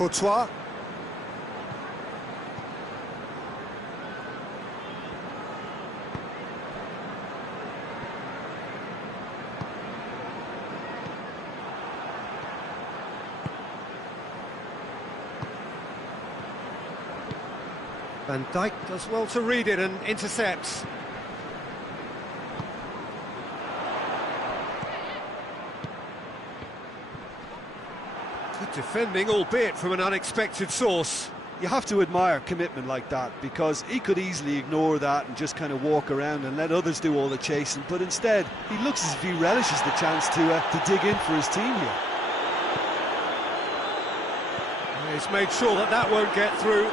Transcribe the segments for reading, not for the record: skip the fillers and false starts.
Courtois. Van Dijk does well to read it and intercepts. Good defending, albeit from an unexpected source. You have to admire commitment like that, because he could easily ignore that and just kind of walk around and let others do all the chasing, but instead he looks as if he relishes the chance to dig in for his team here. He's made sure that that won't get through.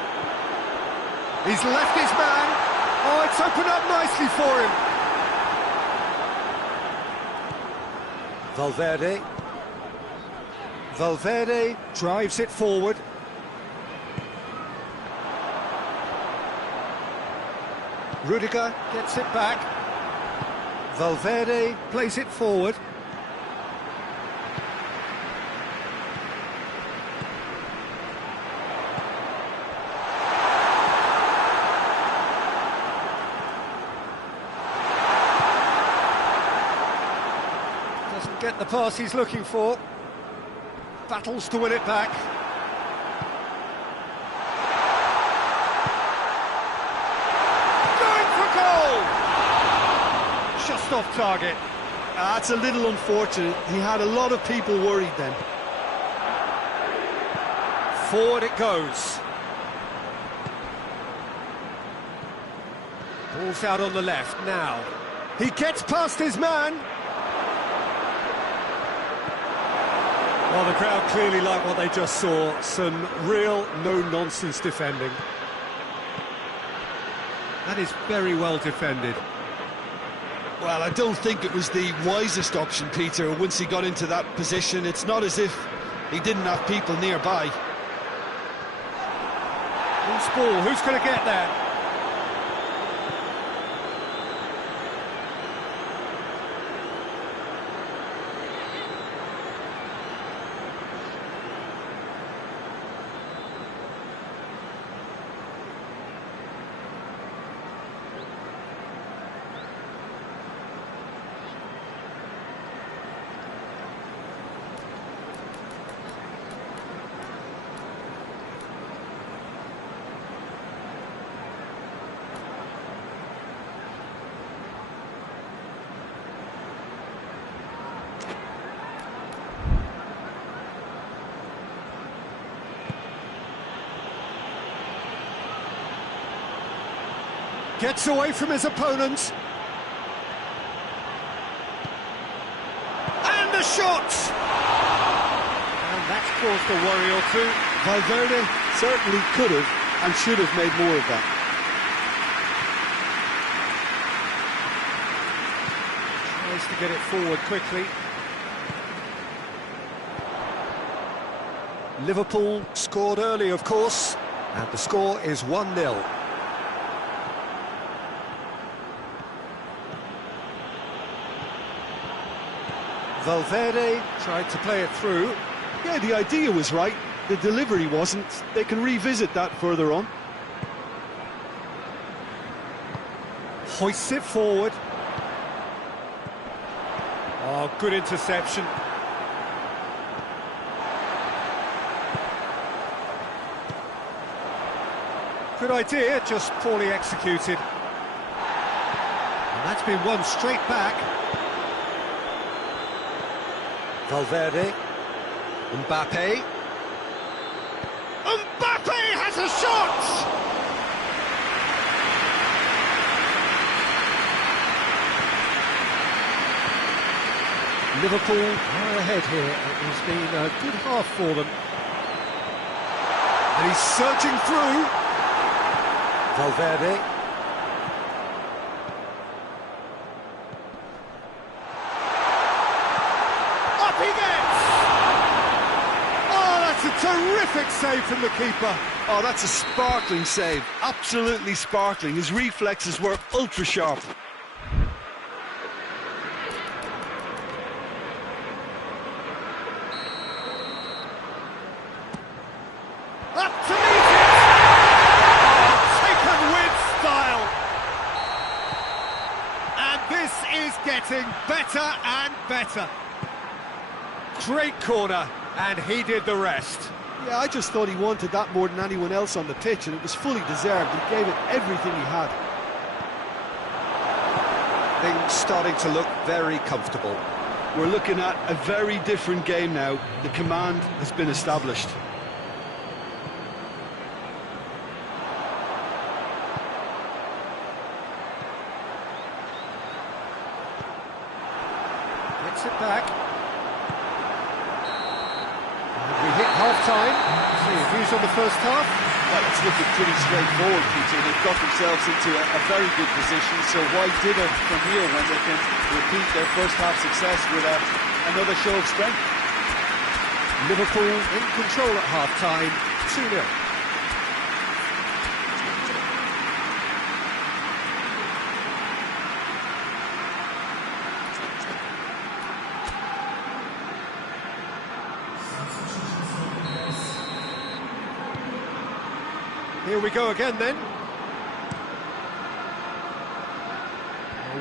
He's left his man. Oh, it's opened up nicely for him. Valverde. Valverde drives it forward. Rudiger gets it back. Valverde plays it forward. Doesn't get the pass he's looking for. Battles to win it back. Going for goal! Just off target. That's a little unfortunate. He had a lot of people worried then. Forward it goes. Ball's out on the left now. He gets past his man. Well, the crowd clearly like what they just saw. Some real no-nonsense defending. That is very well defended. Well, I don't think it was the wisest option, Peter, once he got into that position. It's not as if he didn't have people nearby. Loose ball, who's going to get that? Gets away from his opponent. And the shot! And that's caused a worry or two. Valverde certainly could have and should have made more of that. Tries to get it forward quickly. Liverpool scored early, of course, and the score is 1-0. Valverde tried to play it through. Yeah, the idea was right, the delivery wasn't. They can revisit that further on. Hoists it forward. Oh, good interception. Good idea, just poorly executed. And that's been won straight back. Valverde, Mbappe. Mbappe has a shot! Liverpool are ahead here. It has been a good half for them. And he's searching through. Valverde. Terrific save from the keeper. Oh, that's a sparkling save. Absolutely sparkling. His reflexes were ultra sharp. better and better. Great corner, and he did the rest. Yeah, I just thought he wanted that more than anyone else on the pitch, and it was fully deserved. He gave it everything he had. Things starting to look very comfortable. We're looking at a very different game now. The command has been established. Gets it back. And we hit half-time. See your views on the first half? Well, it's looking pretty straightforward, Peter. They've got themselves into a very good position, so why dither from here when they can repeat their first half success with another show of strength? Liverpool in control at half-time, 2-0. Here we go again then.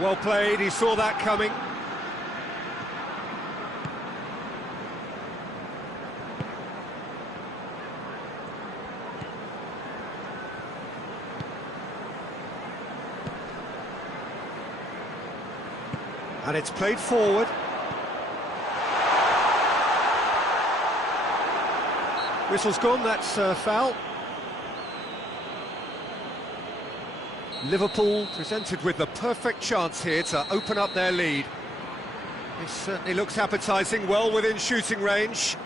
Well played, he saw that coming. And it's played forward. Whistle's gone, that's foul. Liverpool presented with the perfect chance here to open up their lead. It certainly looks appetising, well within shooting range.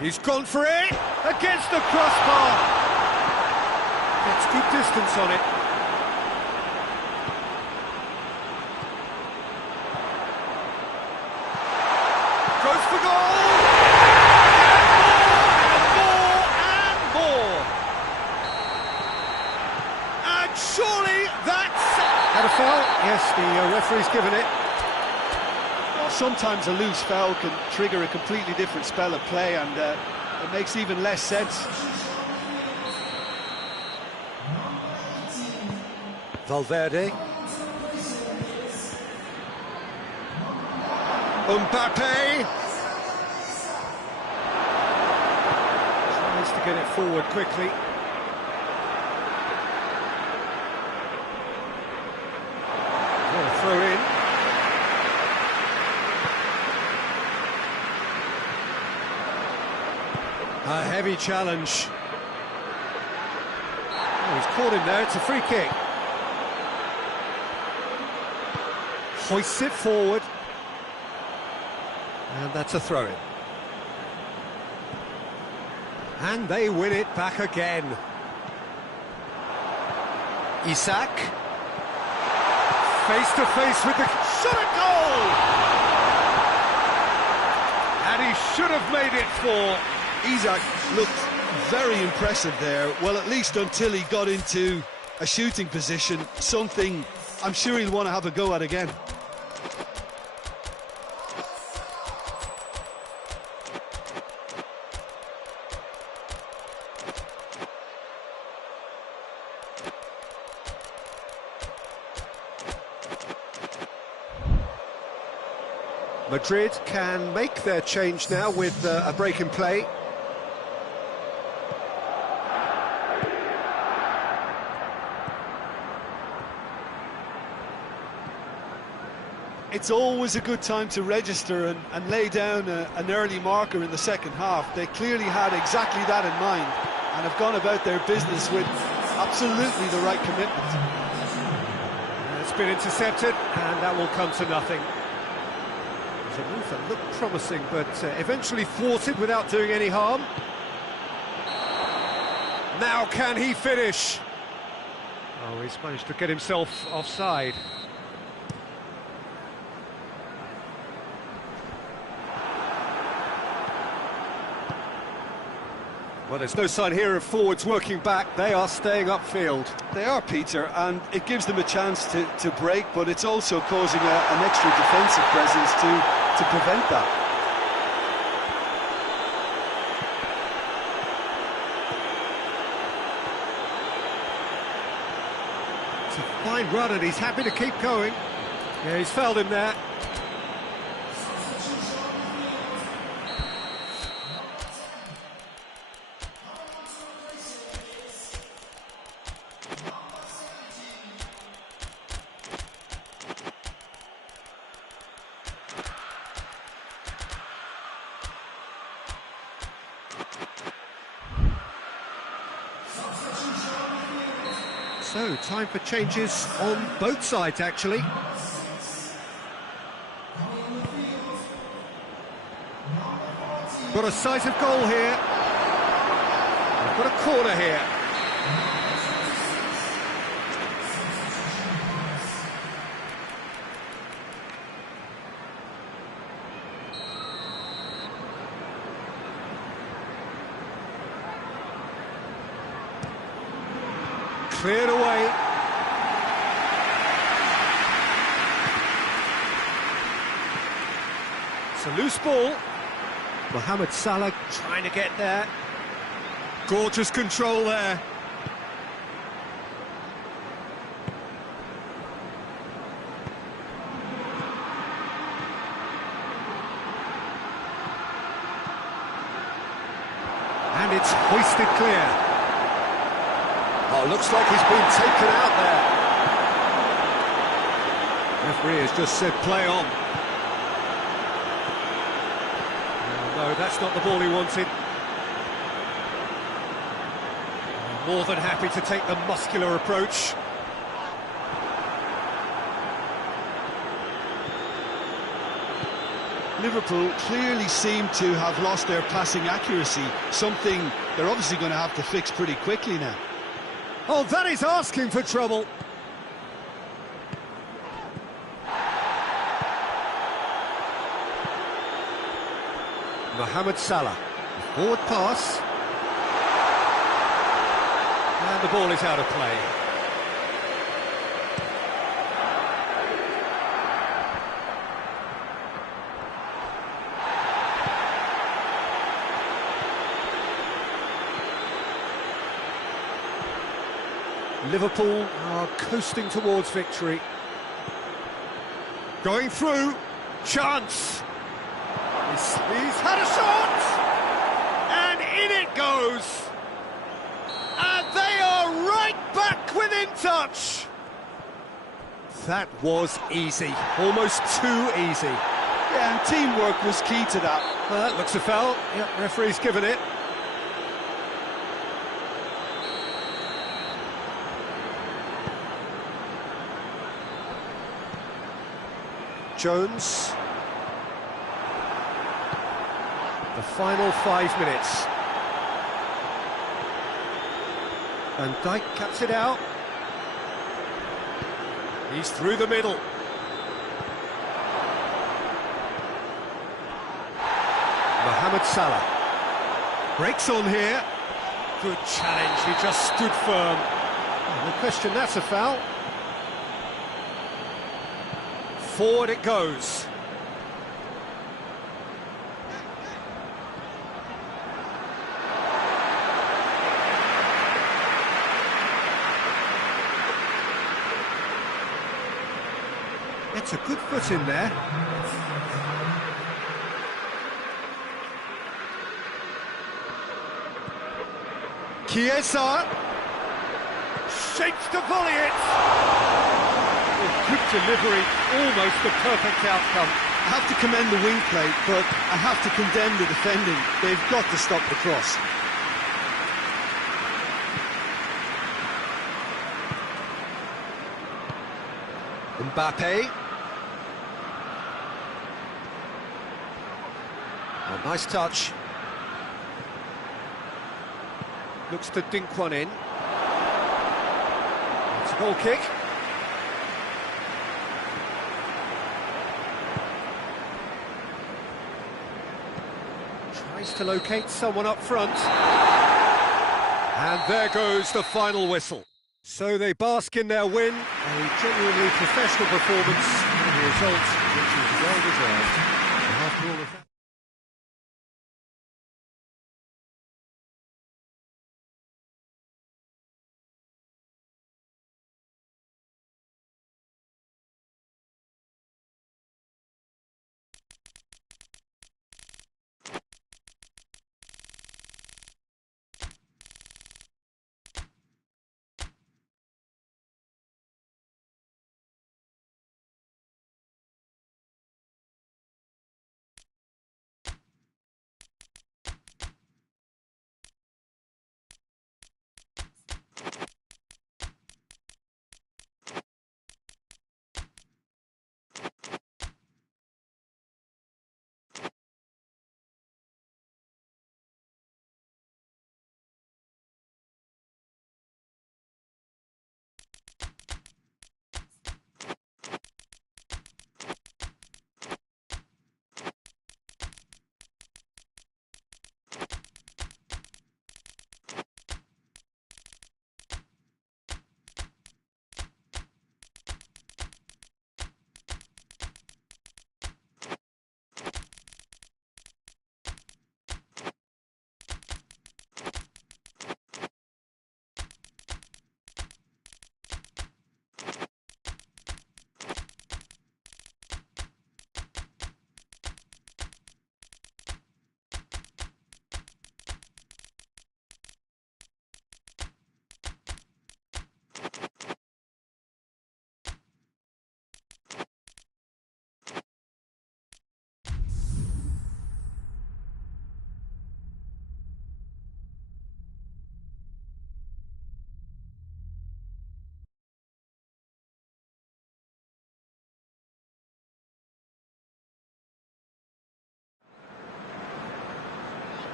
He's gone for it, against the crossbar. Gets good distance on it. Goes for goal! And more! And surely that's... Had a foul? Yes, the referee's given it. Well, sometimes a loose foul can trigger a completely different spell of play, and it makes even less sense. Valverde. Mbappe tries to get it forward quickly. What a throw in. A heavy challenge. Oh, he's caught him there, it's a free kick. Hoists it forward. And that's a throw-in. And they win it back again. Isak. Face to face with the shot at goal! And he should have made it 4. Isak looked very impressive there. Well, at least until he got into a shooting position, something I'm sure he'll want to have a go at again. Madrid can make their change now with a break in play. It's always a good time to register and lay down an early marker in the second half. They clearly had exactly that in mind and have gone about their business with absolutely the right commitment. It's been intercepted, and that will come to nothing. It was a move that looked promising, but eventually thwarted without doing any harm. Now can he finish? Oh, he's managed to get himself offside. Well, there's no sign here of forwards working back. They are staying upfield. They are, Peter, and it gives them a chance to break, but it's also causing an extra defensive presence to prevent that. It's a fine run and he's happy to keep going. Yeah, he's fouled him there. So, time for changes on both sides, actually. Got a sight of goal here. We've got a corner here. Cleared away. It's a loose ball. Mohamed Salah trying to get there. Gorgeous control there. And it's hoisted clear. Oh, looks like he's been taken out there. Referee has just said play on. No, that's not the ball he wanted. More than happy to take the muscular approach. Liverpool clearly seem to have lost their passing accuracy, something they're obviously going to have to fix pretty quickly now. Oh, that is asking for trouble. Mohamed Salah, forward pass. And the ball is out of play. Liverpool are coasting towards victory. Going through, chance. He's had a shot, and in it goes. And they are right back within touch. That was easy, almost too easy. Yeah, and teamwork was key to that. Well, that looks a foul. Yep, referee's given it. Jones. The final 5 minutes. And Dijk cuts it out. He's through the middle. Mohamed Salah. Breaks on here. Good challenge, he just stood firm. No question, that's a foul. Forward it goes. It's a good foot in there. Chiesa shapes to volley it. Oh, good delivery, almost the perfect outcome. I have to commend the wing play, but I have to condemn the defending. They've got to stop the cross. Mbappe. A nice touch. Looks to dink one in. It's a goal kick. Tries to locate someone up front. And there goes the final whistle. So they bask in their win, a genuinely professional performance, and a result which is well deserved. After all of that.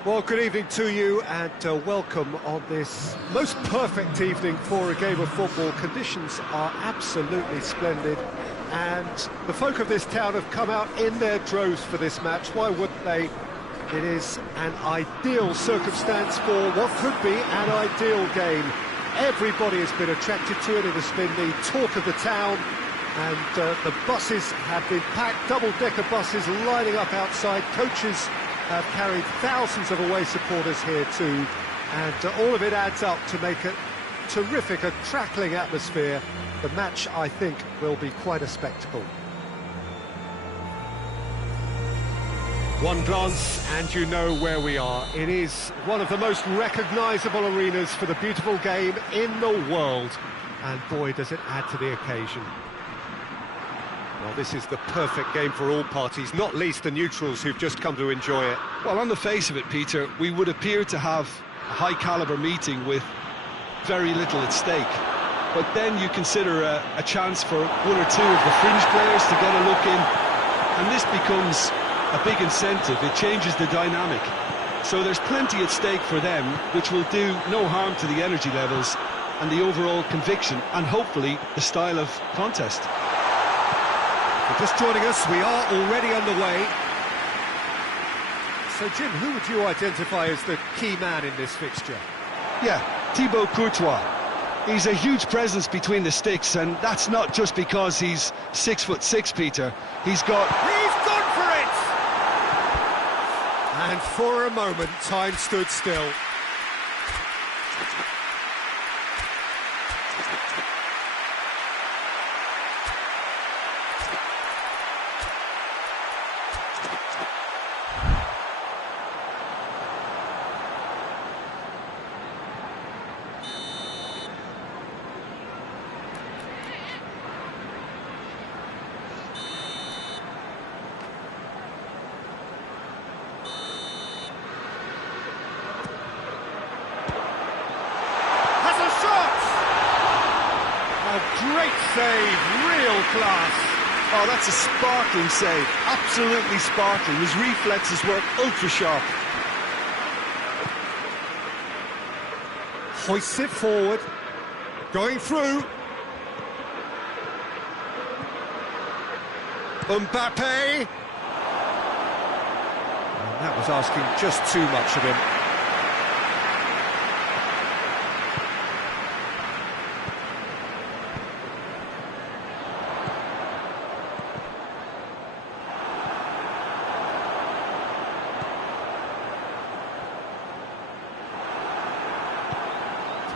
Well, good evening to you and welcome on this most perfect evening for a game of football. Conditions are absolutely splendid and the folk of this town have come out in their droves for this match. Why wouldn't they? It is an ideal circumstance for what could be an ideal game. Everybody has been attracted to it. It has been the talk of the town, and the buses have been packed, double-decker buses lining up outside. Coaches have carried thousands of away supporters here too, and all of it adds up to make a terrific, a crackling atmosphere. The match, I think, will be quite a spectacle. One glance and you know where we are. It is one of the most recognisable arenas for the beautiful game in the world, and boy does it add to the occasion. Well, this is the perfect game for all parties, not least the neutrals who've just come to enjoy it. Well, on the face of it, Peter, we would appear to have a high-caliber meeting with very little at stake. But then you consider a chance for one or two of the fringe players to get a look in, and this becomes a big incentive. It changes the dynamic. So there's plenty at stake for them, which will do no harm to the energy levels and the overall conviction, and hopefully the style of contest. For just joining us, we are already underway. So, Jim, who would you identify as the key man in this fixture? Yeah, Thibaut Courtois. He's a huge presence between the sticks, and that's not just because he's 6'6", Peter. He's gone for it! And for a moment, time stood still. Great save, real class. Oh, that's a sparkling save, absolutely sparkling. His reflexes were ultra sharp. Hoists it forward, going through. Mbappe. And that was asking just too much of him.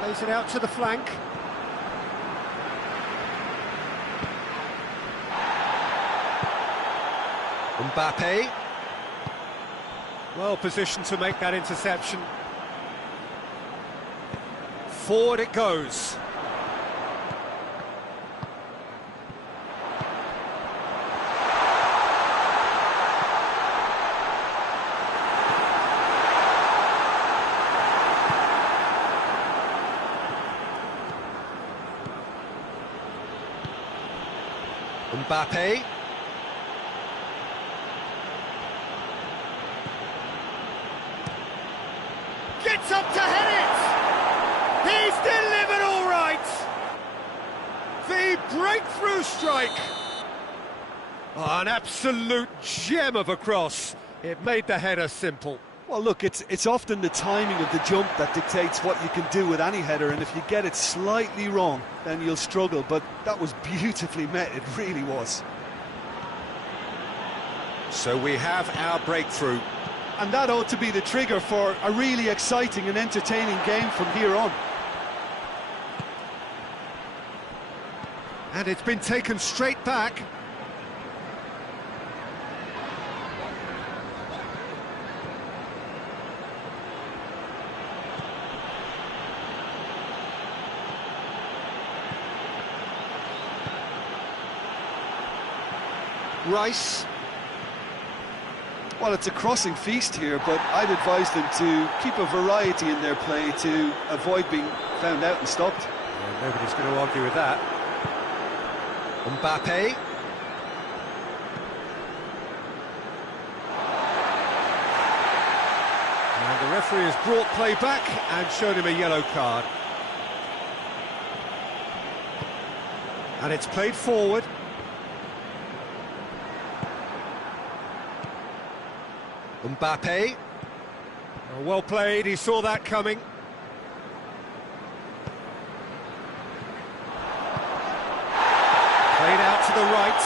Plays it out to the flank. Mbappe. Well positioned to make that interception. Forward it goes. Mbappe. Gets up to head it! He's delivered all right! The breakthrough strike! Oh, an absolute gem of a cross. It made the header simple. Well, look, it's often the timing of the jump that dictates what you can do with any header, and if you get it slightly wrong, then you'll struggle, but that was beautifully met, it really was. So we have our breakthrough. And that ought to be the trigger for a really exciting and entertaining game from here on. And it's been taken straight back. Rice. Well, it's a crossing feast here, but I'd advise them to keep a variety in their play to avoid being found out and stopped. Yeah, nobody's going to argue with that. Mbappe. And referee has brought play back and shown him a yellow card. And it's played forward. Mbappe. Oh, well played, he saw that coming. Played out to the right.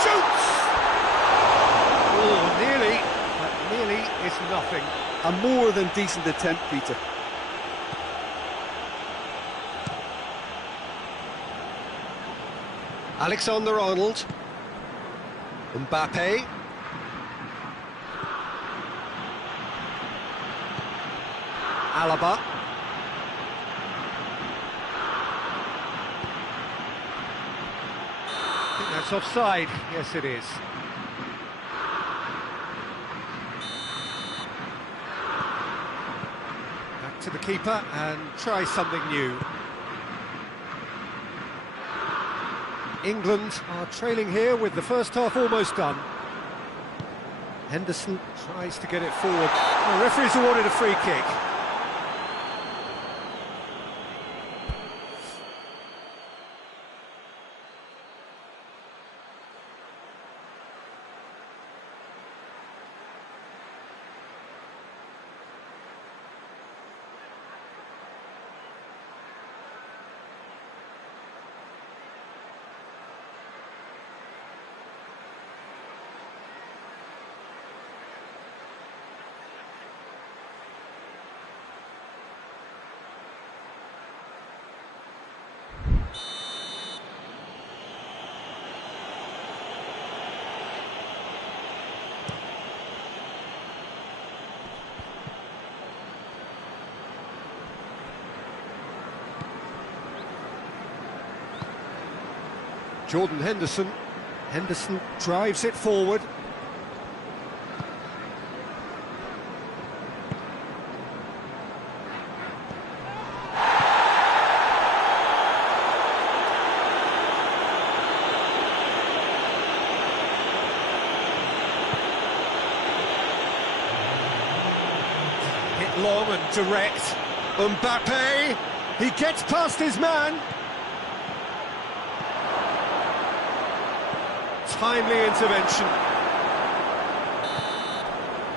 Shoots! Oh, nearly, but nearly is nothing. A more than decent attempt, Peter. Alexander-Arnold. Mbappe. Alaba. I think that's offside. Yes, it is. Back to the keeper and try something new. England are trailing here with the first half almost done. Henderson tries to get it forward. The referee's awarded a free kick. Jordan Henderson. Henderson drives it forward. Hit long and direct. Mbappe. He gets past his man. Timely intervention.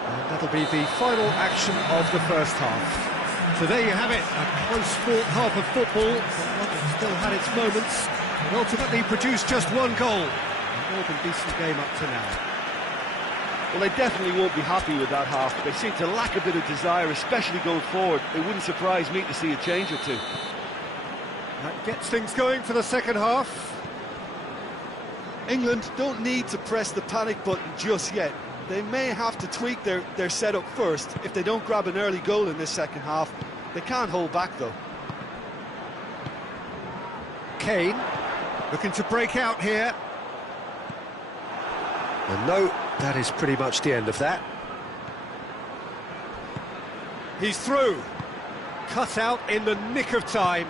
And that'll be the final action of the first half. So there you have it, a close-fought half of football, one that still had its moments, but ultimately produced just one goal. A more than decent game up to now. Well, they definitely won't be happy with that half. They seem to lack a bit of desire, especially going forward. It wouldn't surprise me to see a change or two. That gets things going for the second half. England don't need to press the panic button just yet. They may have to tweak their setup first if they don't grab an early goal in this second half. They can't hold back, though. Kane looking to break out here. And no, that is pretty much the end of that. He's through. Cut out in the nick of time.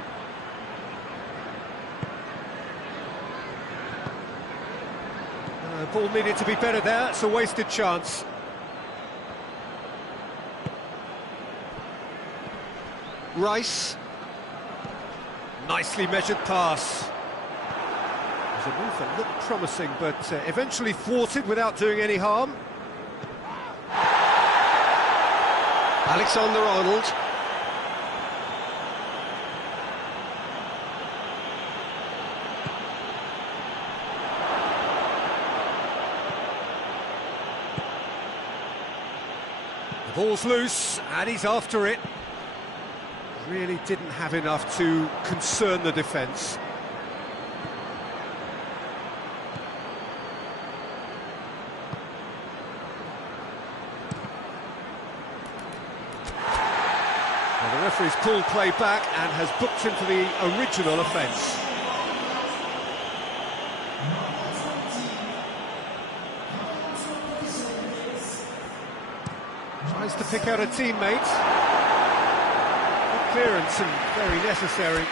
Ball needed to be better there, it's a wasted chance. Rice. Nicely measured pass. There's a move that looked promising, but eventually thwarted without doing any harm. Alexander-Arnold. Ball's loose, and he's after it. Really didn't have enough to concern the defence. Well, the referee's pulled play back and has booked him for the original offence. Tries to pick out a teammate. Good clearance and very necessary.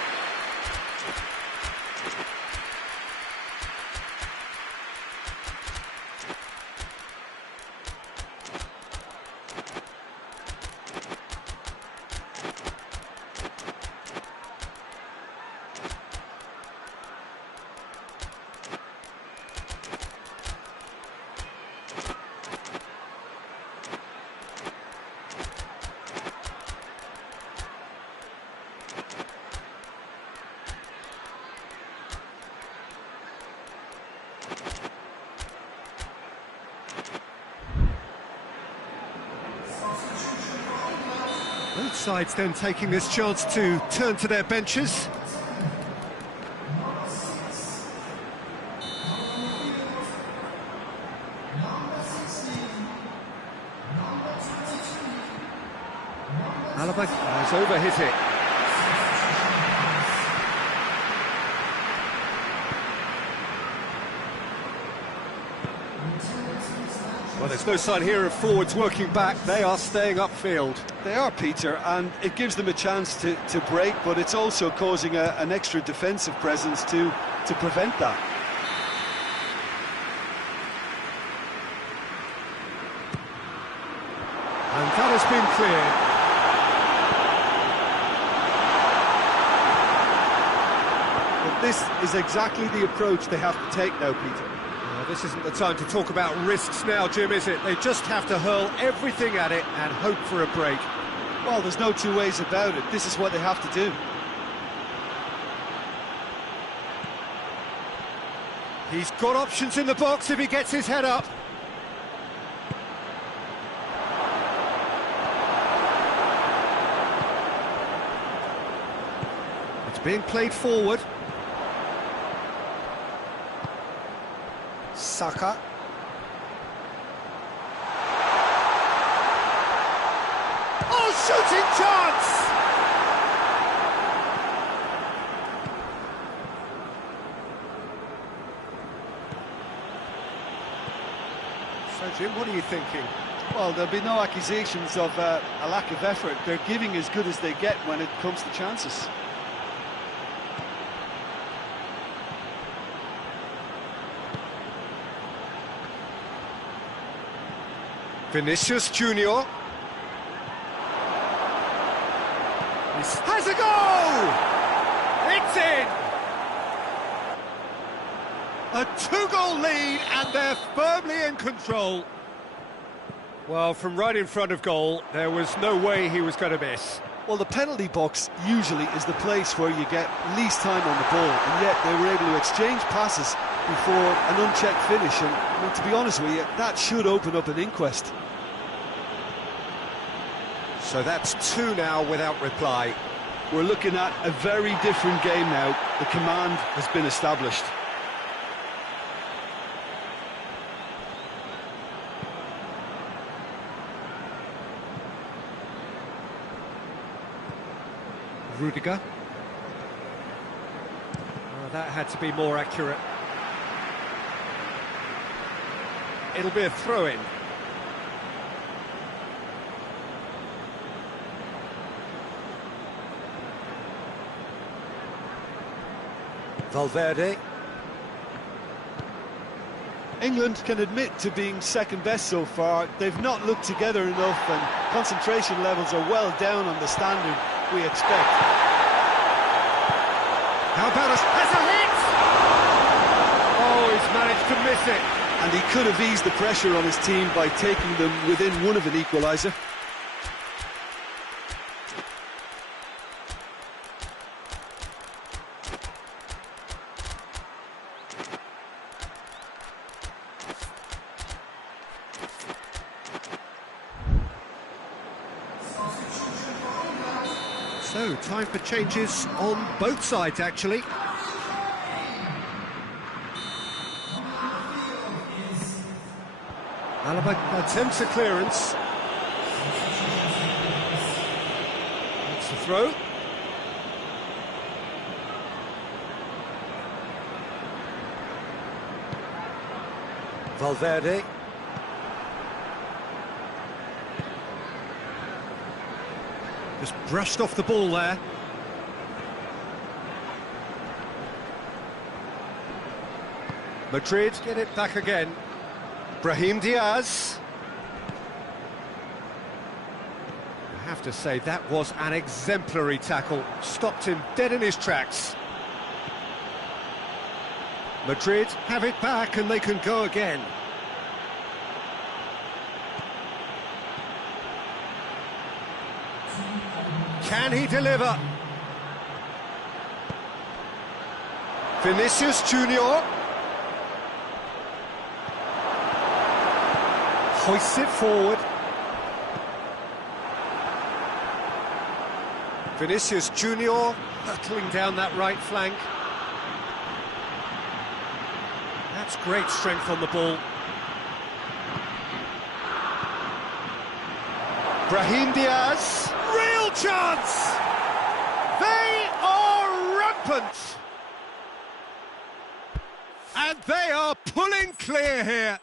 sides then taking this chance to turn to their benches. Alaba has overhit it. Well, there's no sign here of forwards working back. They are staying upfield. They are, Peter, and it gives them a chance to break, but it's also causing an extra defensive presence to prevent that. And that has been cleared. But this is exactly the approach they have to take now, Peter. This isn't the time to talk about risks now, Jim, is it? They just have to hurl everything at it and hope for a break. Well, there's no two ways about it. This is what they have to do. He's got options in the box if he gets his head up. It's being played forward. Saka. Oh, shooting chance! So, Jim, what are you thinking? Well, there'll be no accusations of a lack of effort. They're giving as good as they get when it comes to chances. Vinicius Junior. Has a goal! It's in! A two-goal lead, and they're firmly in control. Well, from right in front of goal, there was no way he was going to miss. Well, the penalty box usually is the place where you get least time on the ball, and yet they were able to exchange passes before an unchecked finish, and well, to be honest with you, that should open up an inquest. So that's two now without reply. We're looking at a very different game now. The command has been established. Rudiger. Oh, that had to be more accurate. It'll be a throw-in. Valverde. England can admit to being second best so far. They've not looked together enough, and concentration levels are well down on the standard we expect. How about us? That's a hit! Oh, he's managed to miss it. And he could have eased the pressure on his team by taking them within one of an equaliser. So, time for changes on both sides, actually. Alaba attempts a clearance. That's the throw. Valverde. Just brushed off the ball there. Madrid get it back again. Brahim Diaz. I have to say, that was an exemplary tackle. Stopped him dead in his tracks. Madrid have it back and they can go again. Can he deliver? Vinicius Junior. Hoists it forward. Vinicius Junior hurtling down that right flank. That's great strength on the ball. Brahim Diaz. Real chance! They are rampant! And they are pulling clear here.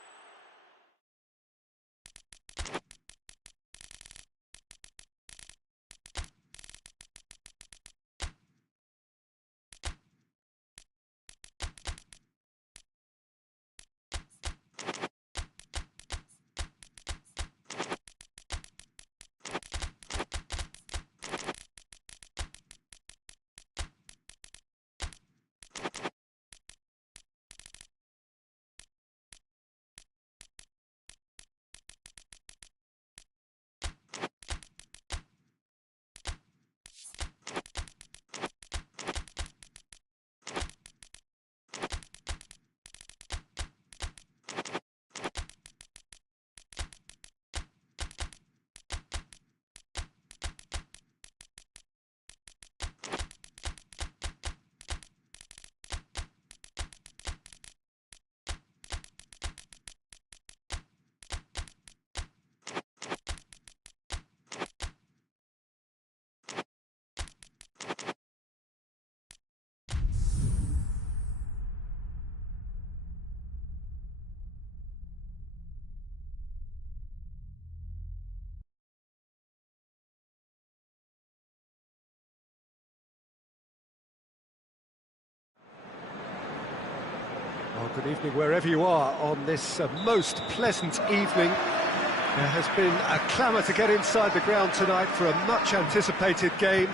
Well, good evening wherever you are on this most pleasant evening. There has been a clamour to get inside the ground tonight for a much anticipated game.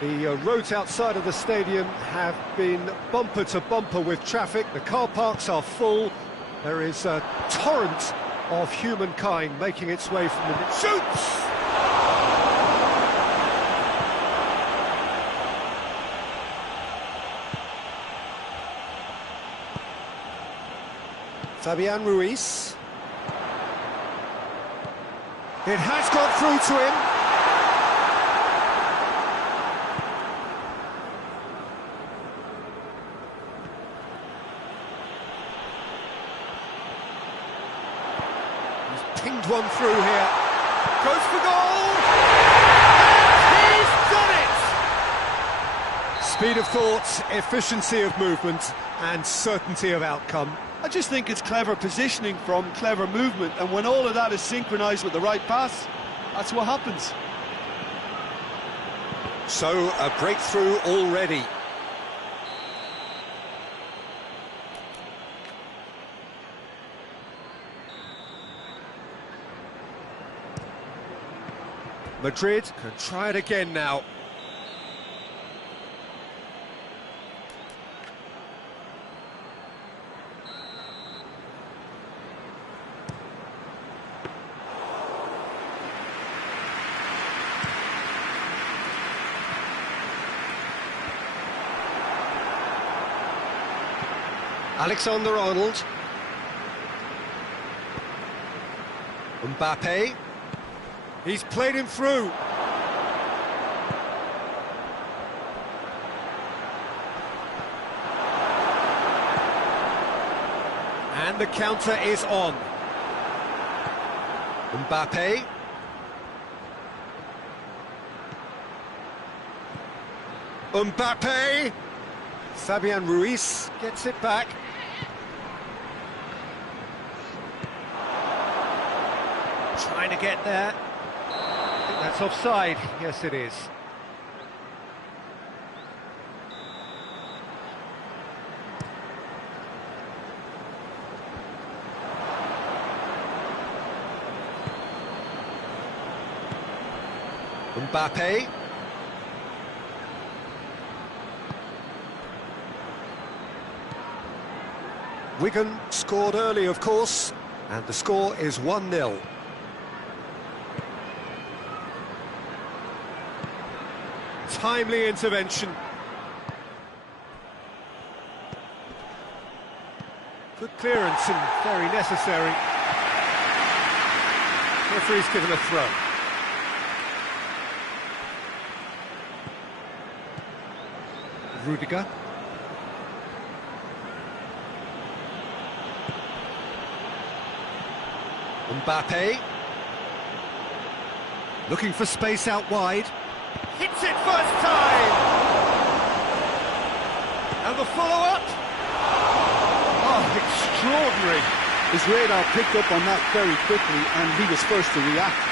The roads outside of the stadium have been bumper to bumper with traffic. The car parks are full. There is a torrent of humankind making its way from the... Shoots! Fabian Ruiz. It has got through to him. He's pinged one through here. Goes for goal! And he's done it! Speed of thought, efficiency of movement, and certainty of outcome. I just think it's clever positioning from clever movement, and when all of that is synchronised with the right pass, that's what happens. So, a breakthrough already. Madrid can try it again now. Alexander-Arnold. Mbappe. He's played him through. And the counter is on. Mbappe. Mbappe. Fabian Ruiz gets it back. Trying to get there. I think that's offside. Yes, it is. Mbappe. Wigan scored early, of course, and the score is 1-0. Timely intervention. Good clearance and very necessary. Referee's given a throw. Rudiger. Mbappe. Looking for space out wide. Hits it first time! And the follow-up. Oh, extraordinary. His radar picked up on that very quickly, and he was first to react.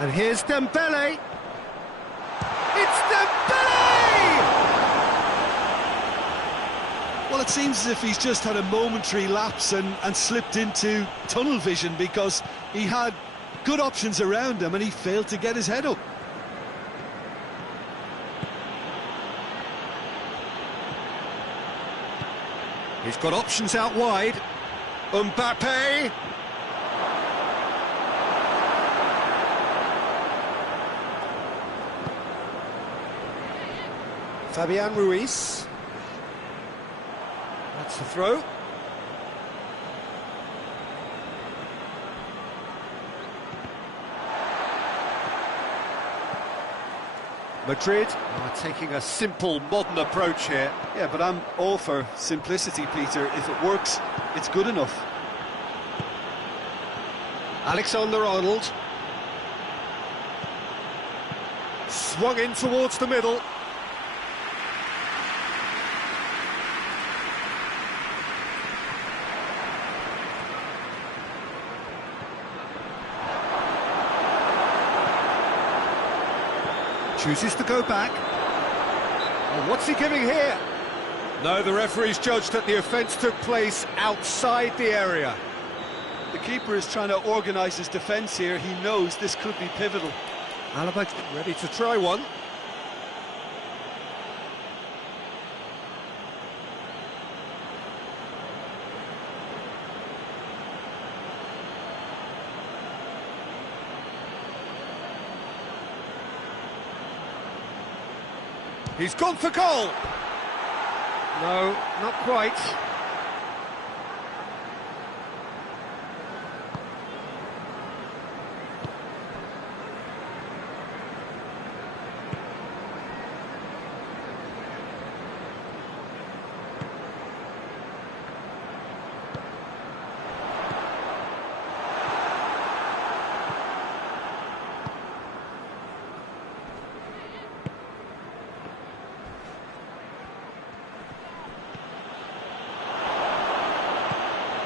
And here's Dembele. It's Dembele! Well, it seems as if he's just had a momentary lapse and slipped into tunnel vision, because he had good options around him and he failed to get his head up. He's got options out wide. Mbappe. Fabian Ruiz. That's the throw. Madrid are taking a simple, modern approach here. Yeah, but I'm all for simplicity, Peter. If it works, it's good enough. Alexander-Arnold. Swung in towards the middle. Chooses to go back. Oh, what's he giving here? No, the referee's judged that the offence took place outside the area. The keeper is trying to organise his defence here. He knows this could be pivotal. Alaba ready to try one. He's gone for goal. No, not quite.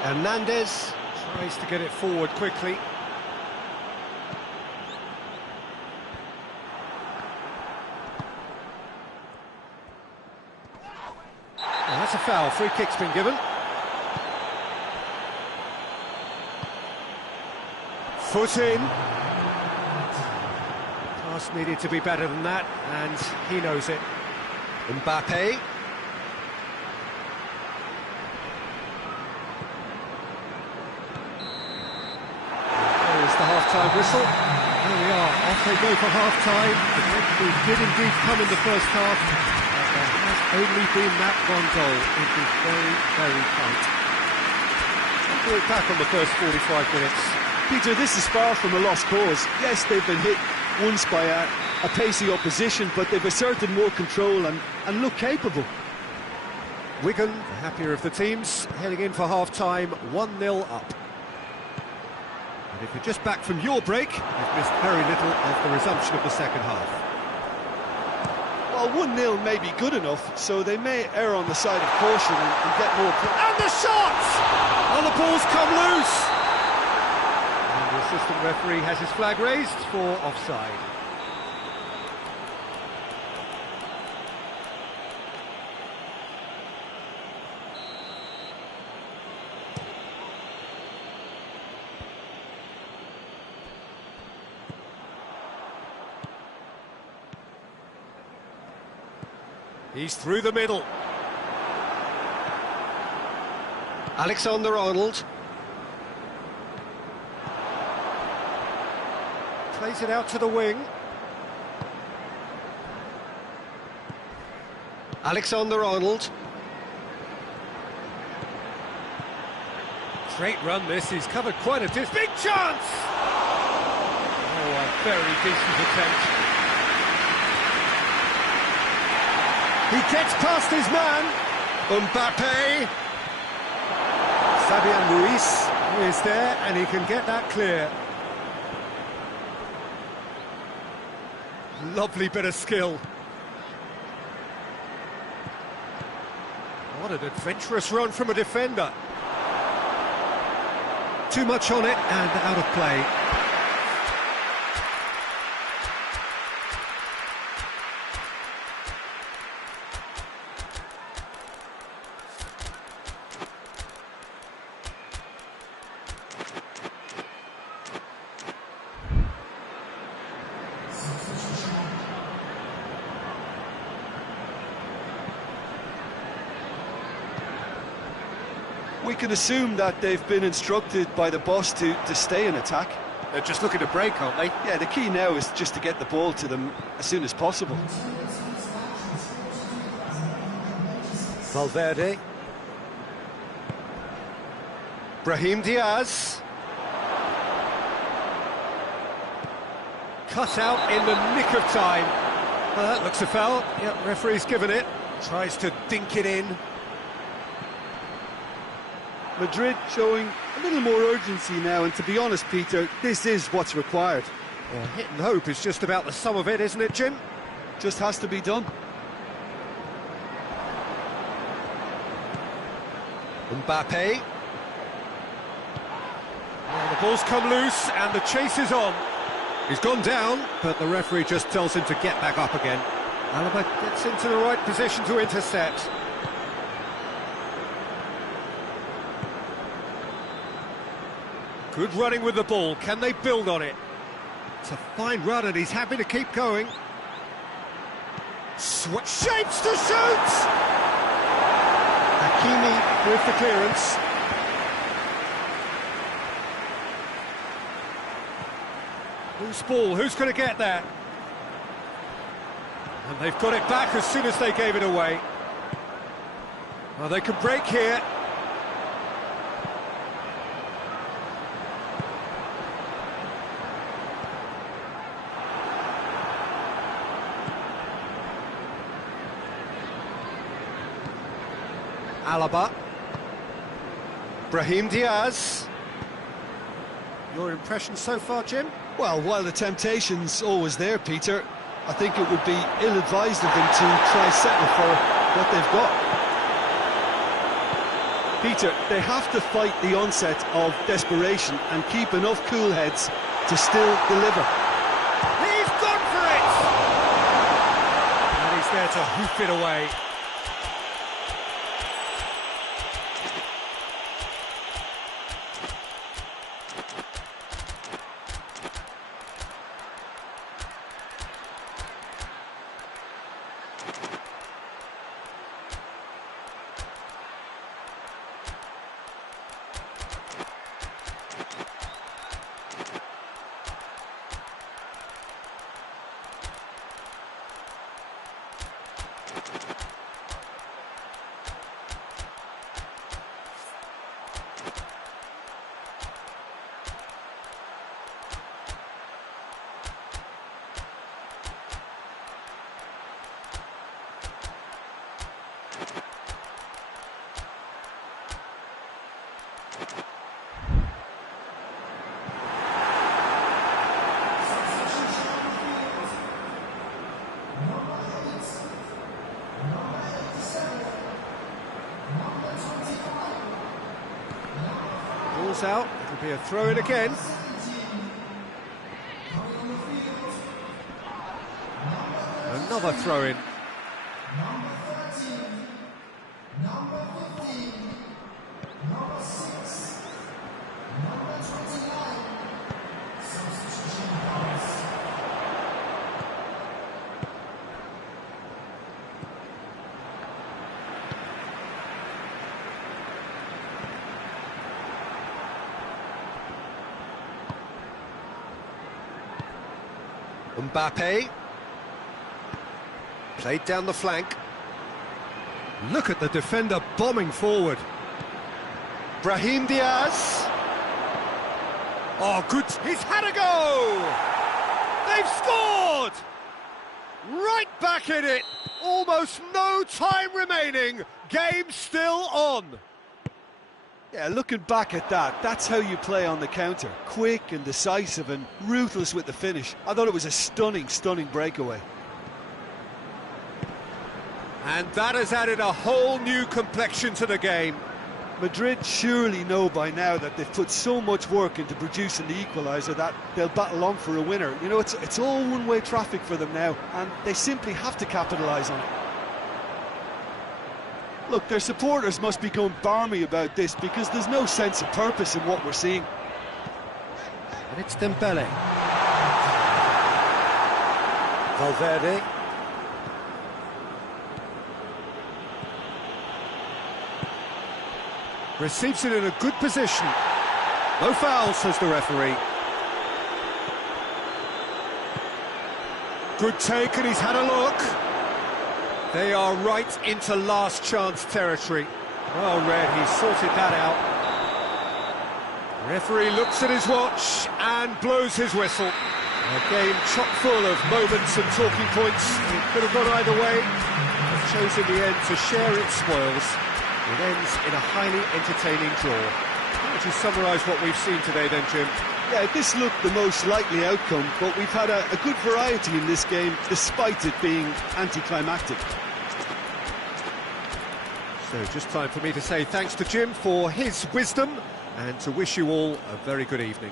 Hernandez tries to get it forward quickly. Oh, that's a foul. Free kick's been given. Foot in. Pass needed to be better than that, and he knows it. Mbappe. The half-time whistle. There we are, off they go for half-time. The breakthrough did indeed come in the first half, but there has only been that one goal. It was very, very tight. We'll look back on the first 45 minutes. Peter, this is far from a lost cause. Yes, they've been hit once by a pacey opposition, but they've asserted more control and look capable. Wigan, the happier of the teams, heading in for half-time, 1-0 up. And if you're just back from your break, you've missed very little of the resumption of the second half. Well, 1-0 may be good enough, so they may err on the side of caution and get more... And the shot! Oh, the ball's come loose! And the assistant referee has his flag raised for offside. He's through the middle. Alexander-Arnold. Plays it out to the wing. Alexander-Arnold. Great run this, he's covered quite a distance. Big chance! Oh, a very decent attempt. He gets past his man. Mbappe. Fabian Ruiz is there, and he can get that clear. Lovely bit of skill. What an adventurous run from a defender. Too much on it and out of play. We can assume that they've been instructed by the boss to stay in attack. They're just looking to break, aren't they? Yeah, the key now is just to get the ball to them as soon as possible. Valverde. Brahim Diaz. Cut out in the nick of time. Well, that looks a foul. Yep, referee's given it. Tries to dink it in. Madrid showing a little more urgency now, and to be honest, Peter, this is what's required. Well, hit and hope is just about the sum of it, isn't it, Jim? Just has to be done. Mbappe. Well, the ball's come loose and the chase is on. He's gone down, but the referee just tells him to get back up again. Alaba gets into the right position to intercept. Good running with the ball. Can they build on it? It's a fine run and he's happy to keep going. Shapes to shoot! Hakimi with the clearance. Loose ball, who's going to get that? And they've got it back as soon as they gave it away. Well, they could break here. Alaba. Brahim Diaz. Your impression so far, Jim? Well, while the temptation's always there, Peter, I think it would be ill-advised of them to try settle for what they've got. Peter, they have to fight the onset of desperation and keep enough cool heads to still deliver. He's gone for it! And he's there to hoof it away. Ball's out, it'll be a throw-in again. Another throw-in. Mbappe. Played down the flank. Look at the defender bombing forward. Brahim Diaz. Oh, good. He's had a go! They've scored! Right back in it. Almost no time remaining. Game still on. Yeah, looking back at that, that's how you play on the counter. Quick and decisive and ruthless with the finish. I thought it was a stunning, stunning breakaway. And that has added a whole new complexion to the game. Madrid surely know by now that they've put so much work into producing the equaliser that they'll battle on for a winner. You know, it's all one-way traffic for them now, and they simply have to capitalise on it. Look, their supporters must be going barmy about this because there's no sense of purpose in what we're seeing. And it's Dembele. Valverde. Receives it in a good position. No foul, says the referee. Good take, and he's had a look. They are right into last chance territory. Well read, he's sorted that out. The referee looks at his watch and blows his whistle. A game chock full of moments and talking points. It could have gone either way, but chose in the end to share its spoils. It ends in a highly entertaining draw. How would you summarise what we've seen today then, Jim? Yeah, this looked the most likely outcome, but we've had a good variety in this game, despite it being anticlimactic. So just time for me to say thanks to Jim for his wisdom and to wish you all a very good evening.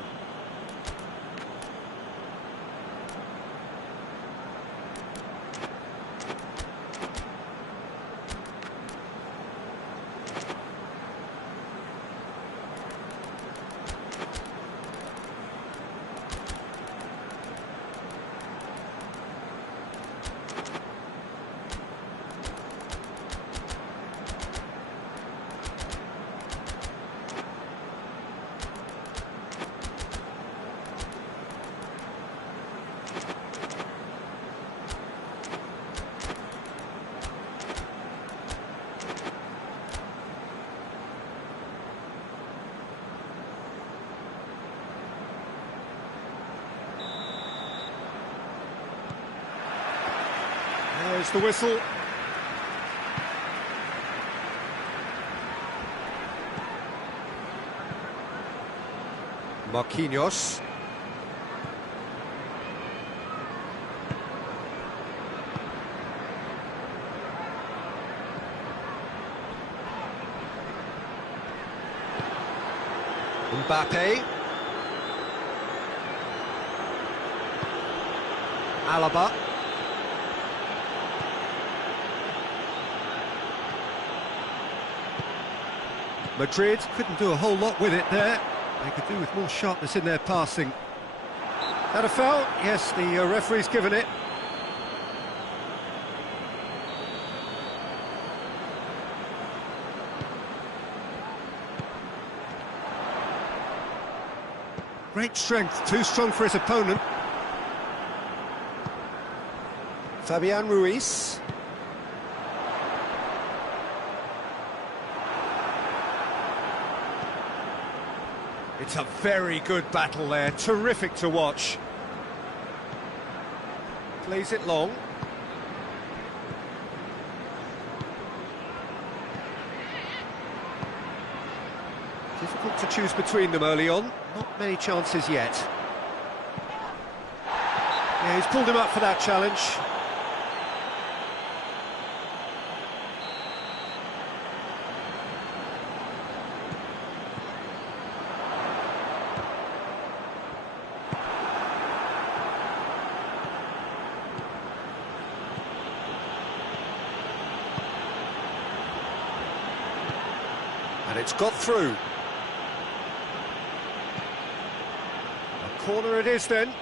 There's the whistle. Marquinhos. Mbappe. Alaba. Madrid couldn't do a whole lot with it there. They could do with more sharpness in their passing. That a foul? Yes, the referee's given it. Great strength, too strong for his opponent. Fabian Ruiz. It's a very good battle there, terrific to watch. Plays it long. Difficult to choose between them early on, not many chances yet. Yeah, he's pulled him up for that challenge. And it's got through. A corner it is then.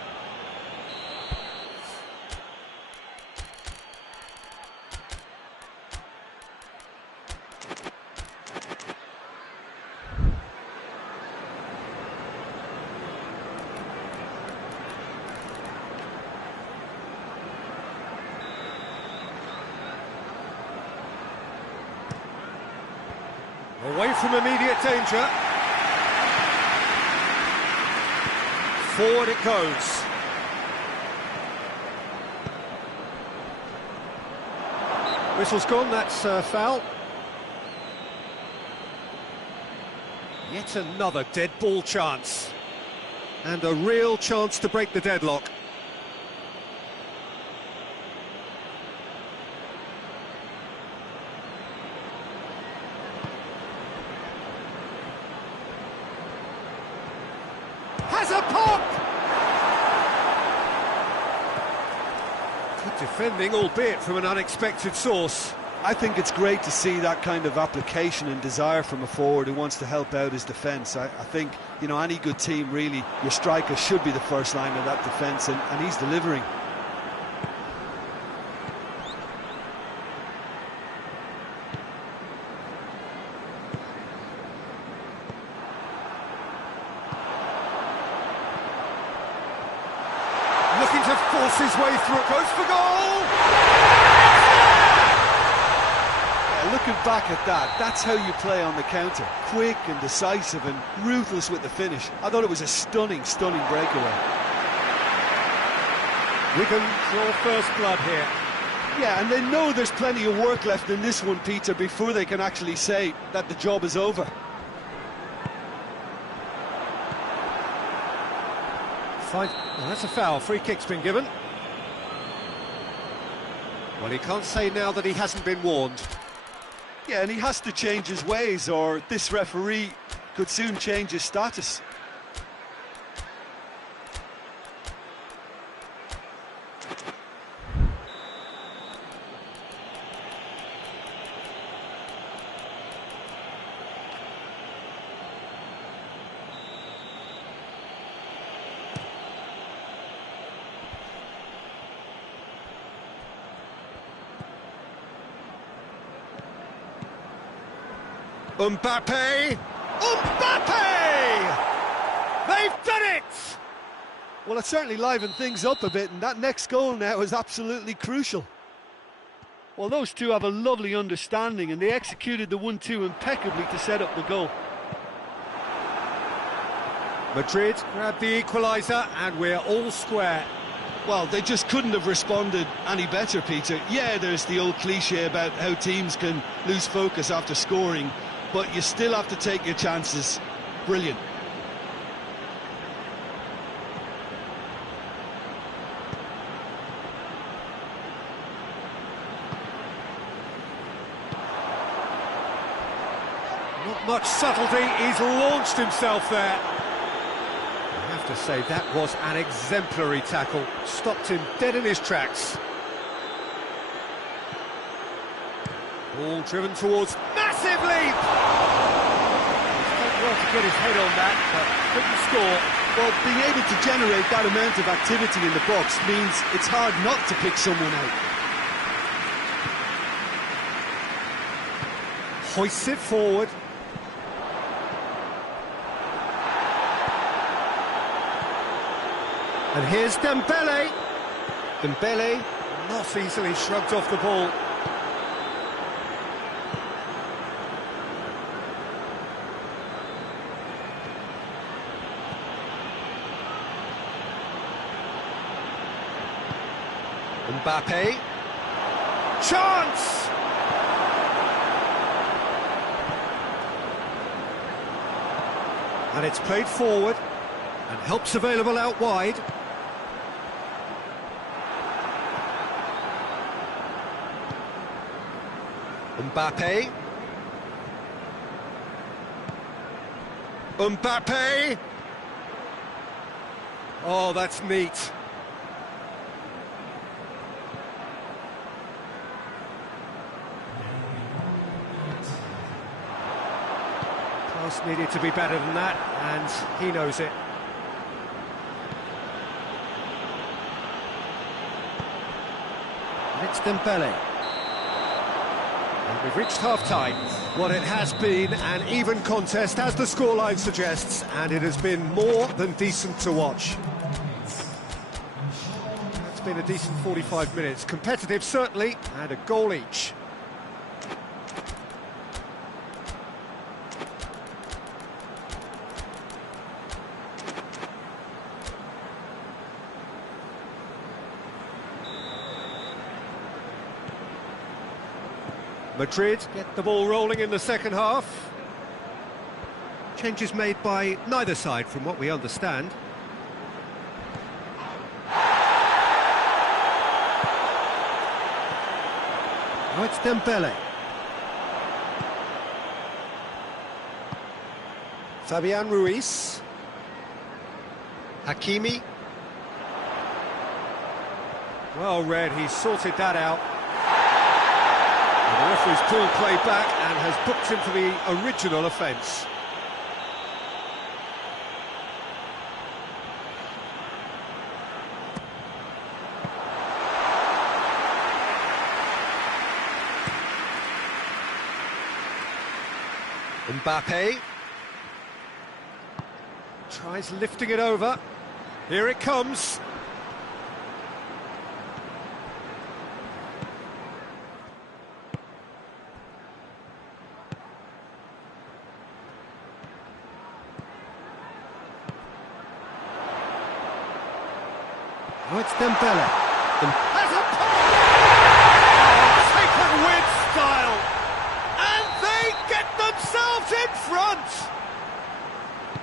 away from immediate danger. Forward it goes. Whistle's gone, that's foul. Yet another dead ball chance. And a real chance to break the deadlock. Has a pop! Good defending, albeit from an unexpected source. I think it's great to see that kind of application and desire from a forward who wants to help out his defence. I think, you know, any good team, really, your striker should be the first line of that defence, and he's delivering. Looking to force his way through, it goes for goal! Looking back at that, that's how you play on the counter. Quick and decisive and ruthless with the finish. I thought it was a stunning, stunning breakaway. Wigan draw first blood here. Yeah, and they know there's plenty of work left in this one, Peter, before they can actually say that the job is over. Fine. Well, that's a foul. Free kick's been given. Well, he can't say now that he hasn't been warned. Yeah, and he has to change his ways, or this referee could soon change his status. Mbappe! Mbappe! They've done it! Well, it certainly livened things up a bit, and that next goal now is absolutely crucial. Well, those two have a lovely understanding, and they executed the 1-2 impeccably to set up the goal. Madrid grabbed the equaliser, and we're all square. Well, they just couldn't have responded any better, Peter. Yeah, there's the old cliche about how teams can lose focus after scoring, but you still have to take your chances. Brilliant. Not much subtlety, he's launched himself there. I have to say, that was an exemplary tackle. Stopped him dead in his tracks. Ball driven towards... Massive leap! He's done well to get his head on that, but couldn't score. Well, being able to generate that amount of activity in the box means it's hard not to pick someone out. Hoists it forward. And here's Dembele. Dembele not easily shrugged off the ball. Mbappe. Chance! And it's played forward, and help's available out wide. Mbappe. Mbappe! Oh, that's neat. Pass needed to be better than that, and he knows it. And it's Dembele. And we've reached half-time. Well, it has been an even contest, as the scoreline suggests, and it has been more than decent to watch. It's been a decent 45 minutes. Competitive, certainly, and a goal each. Madrid get the ball rolling in the second half. Changes made by neither side from what we understand. Now it's Dembele. Fabian Ruiz. Hakimi. Well read, he sorted that out. And the referee's pulled play back and has booked him for the original offence. Mbappe tries lifting it over. Here it comes. Oh, it's Dembele. Has a pop! Taken with style! And they get themselves in front!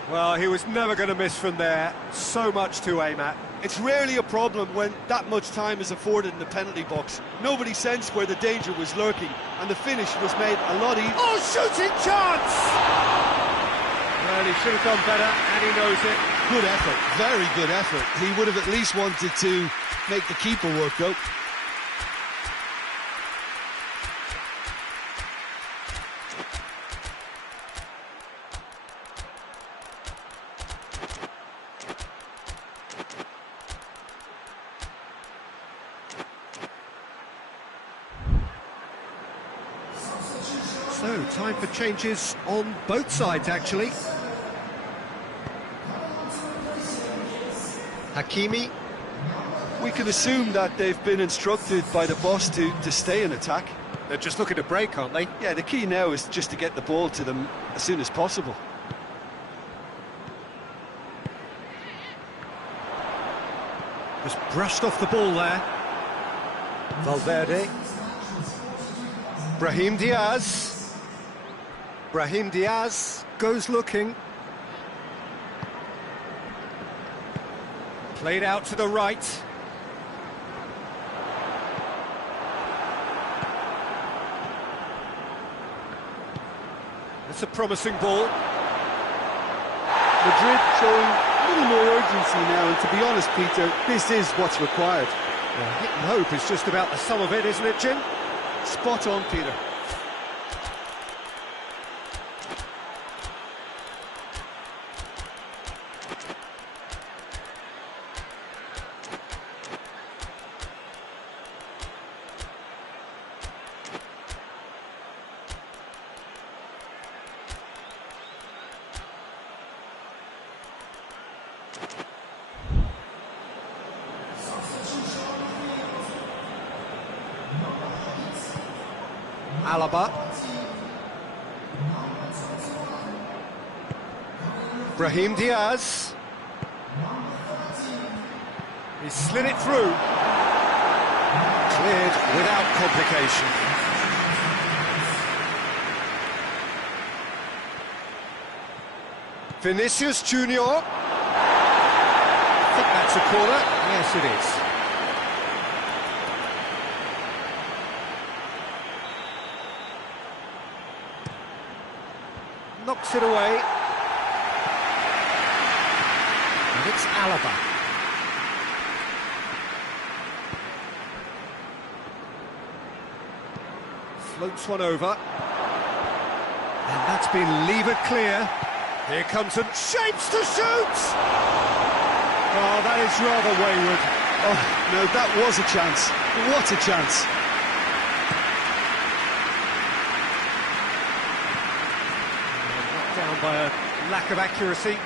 Well, he was never going to miss from there. So much to aim at. It's rarely a problem when that much time is afforded in the penalty box. Nobody sensed where the danger was lurking, and the finish was made a lot easier. Oh, shooting chance! Well, he should have done better, and he knows it. Good effort, very good effort. He would have at least wanted to make the keeper work, though. So, time for changes on both sides, actually. Hakimi. We can assume that they've been instructed by the boss to stay in attack. They're just looking to break, aren't they? Yeah, the key now is just to get the ball to them as soon as possible. Just brushed off the ball there. Valverde. Brahim Diaz. Brahim Diaz goes looking. Played out to the right. It's a promising ball. Madrid showing a little more urgency now, and to be honest, Peter, this is what's required. Well, hit and hope is just about the sum of it, isn't it, Jim? Spot on, Peter. Alaba. Brahim Diaz. He slid it through. Cleared without complication. Vinicius Junior. I think that's a corner. Yes, it is. Knocks it away. And it's Alaba. Floats one over. And that's been levered clear. Here comes and shapes to shoot! Oh, that is rather wayward. Oh, no, that was a chance. What a chance. Down by a lack of accuracy.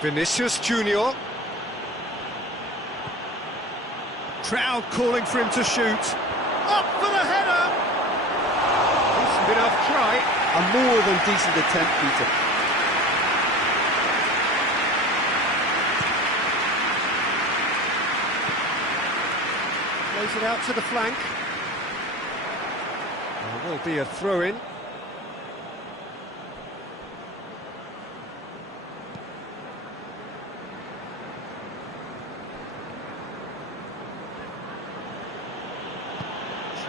Vinicius Junior. Crowd calling for him to shoot. Up for the header! Decent enough try. A more than decent attempt, Peter. Plays it out to the flank. There will be a throw-in.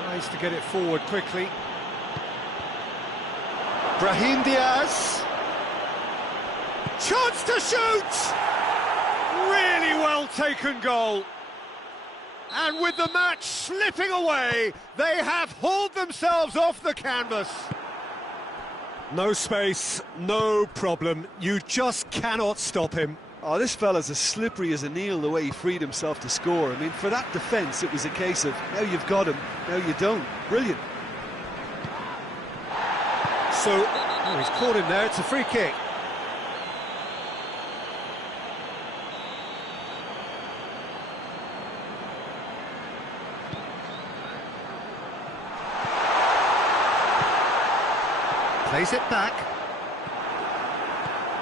Tries to get it forward quickly. Brahim Diaz. Chance to shoot! Really well taken goal. And with the match slipping away, they have hauled themselves off the canvas. No space, no problem. You just cannot stop him. Oh, this fella's as slippery as an eel the way he freed himself to score. I mean, for that defence, it was a case of, now you've got him, now you don't. Brilliant. So, oh, he's caught him there, it's a free kick. Plays it back.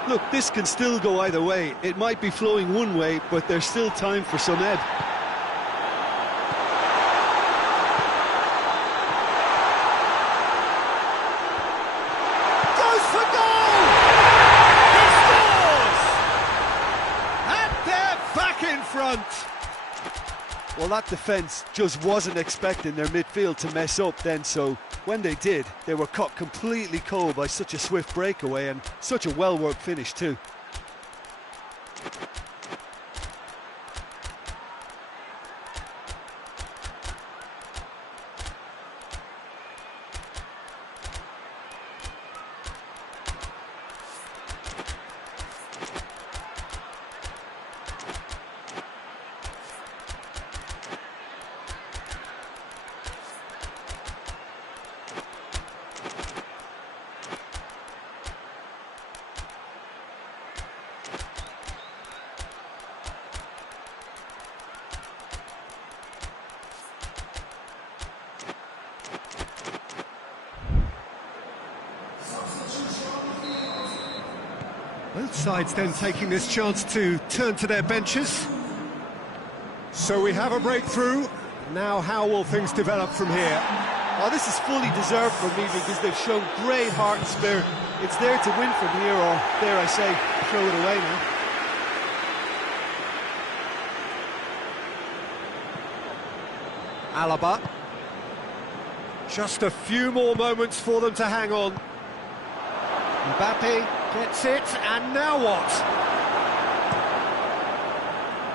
Look, this can still go either way. It might be flowing one way, but there's still time for some ebb. Goes for goal! He scores! And they're back in front. Well, that defence just wasn't expecting their midfield to mess up then, so when they did, they were caught completely cold by such a swift breakaway and such a well-worked finish too. Both sides then taking this chance to turn to their benches. So we have a breakthrough. Now how will things develop from here? Oh, this is fully deserved for me because they've shown great heart and spirit. It's there to win from here, or dare I say, throw it away now. Alaba. Just a few more moments for them to hang on. Mbappe gets it, and now what?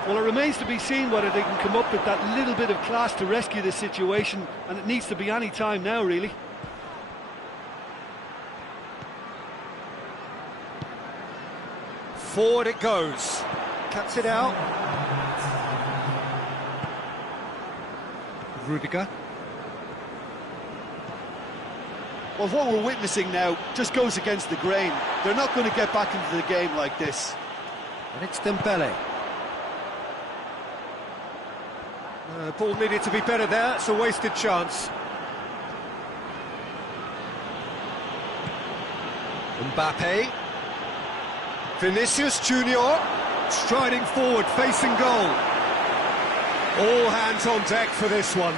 Well, it remains to be seen whether they can come up with that little bit of class to rescue this situation, and it needs to be any time now, really. Forward it goes. Cuts it out. Rudiger. Well, what we're witnessing now just goes against the grain. They're not going to get back into the game like this. And it's Dembele. Ball needed to be better there, it's a wasted chance. Mbappe. Vinicius Junior striding forward, facing goal. All hands on deck for this one.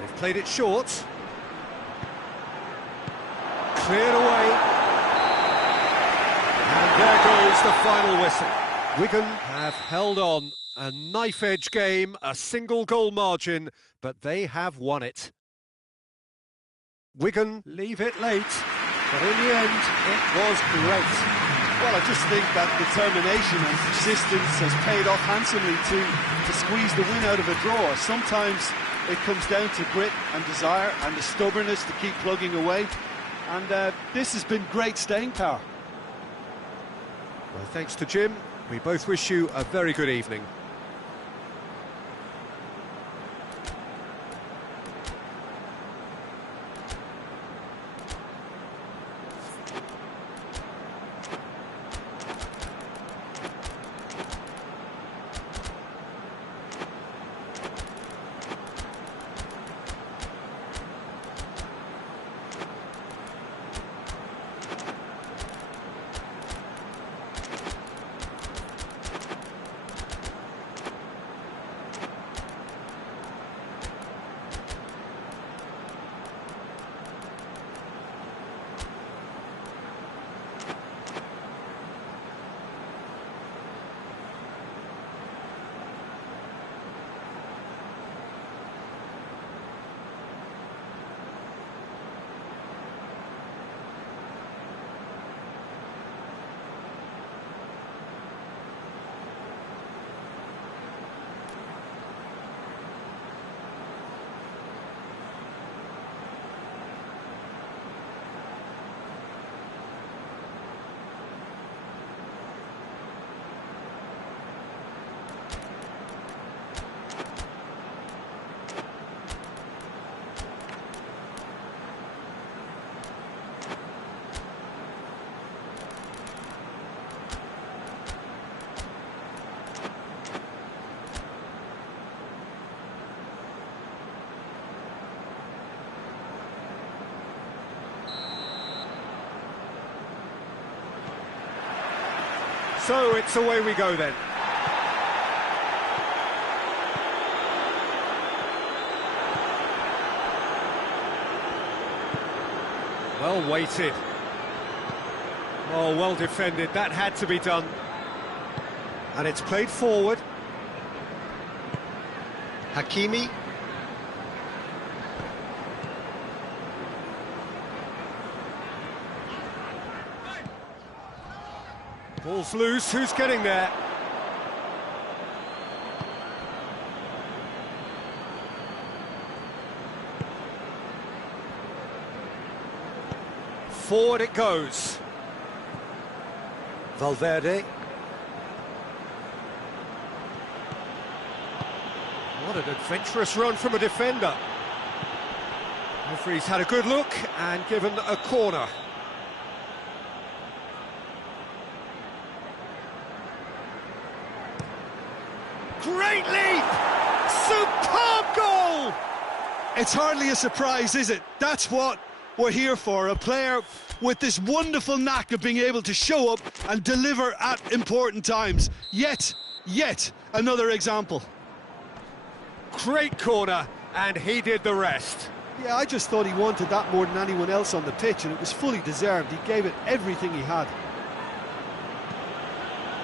They've played it short. Cleared away. And there goes the final whistle. Wigan have held on. A knife-edge game, a single goal margin, but they have won it. Wigan leave it late, but in the end, it was great. Well, I just think that determination and persistence has paid off handsomely to squeeze the win out of a draw. Sometimes it comes down to grit and desire and the stubbornness to keep plugging away. And this has been great staying power. Well, thanks to Jim. We both wish you a very good evening. So it's away we go then. Well weighted. Oh, well defended. That had to be done. And it's played forward. Hakimi. Ball's loose. Who's getting there? Forward it goes. Valverde. What an adventurous run from a defender. Referee's had a good look and given a corner. Great leap! Superb goal! It's hardly a surprise, is it? That's what we're here for, a player with this wonderful knack of being able to show up and deliver at important times. Yet another example. Great corner, and he did the rest. Yeah, I just thought he wanted that more than anyone else on the pitch, and it was fully deserved. He gave it everything he had.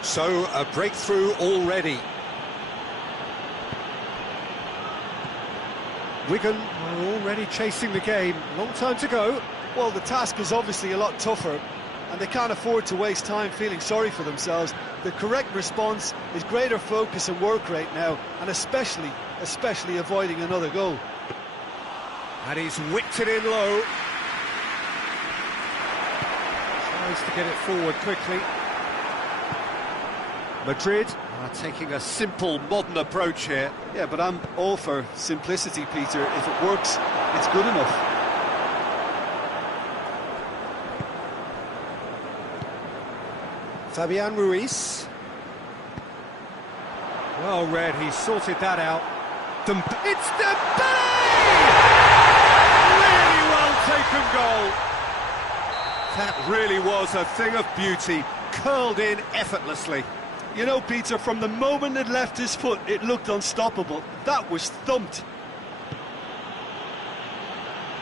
So, a breakthrough already. Wigan are already chasing the game. Long time to go. Well, the task is obviously a lot tougher, and they can't afford to waste time feeling sorry for themselves. The correct response is greater focus and work rate now, and especially avoiding another goal. And he's whipped it in low. Tries to get it forward quickly. Madrid are taking a simple, modern approach here. Yeah, but I'm all for simplicity, Peter. If it works, it's good enough. Fabian Ruiz. Well read, he sorted that out. It's Dembele! Really well taken goal. That really was a thing of beauty, curled in effortlessly. You know, Peter, from the moment it left his foot, it looked unstoppable. That was thumped.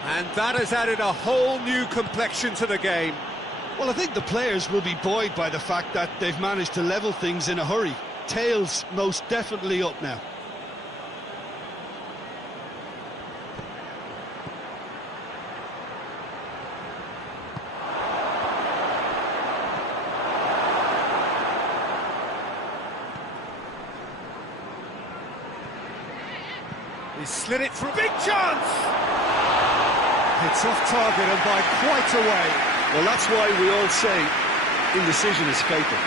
And that has added a whole new complexion to the game. Well, I think the players will be buoyed by the fact that they've managed to level things in a hurry. Tails most definitely up now. He slid it through. Big chance! It's off target and by quite a way. Well, that's why we all say indecision is fatal.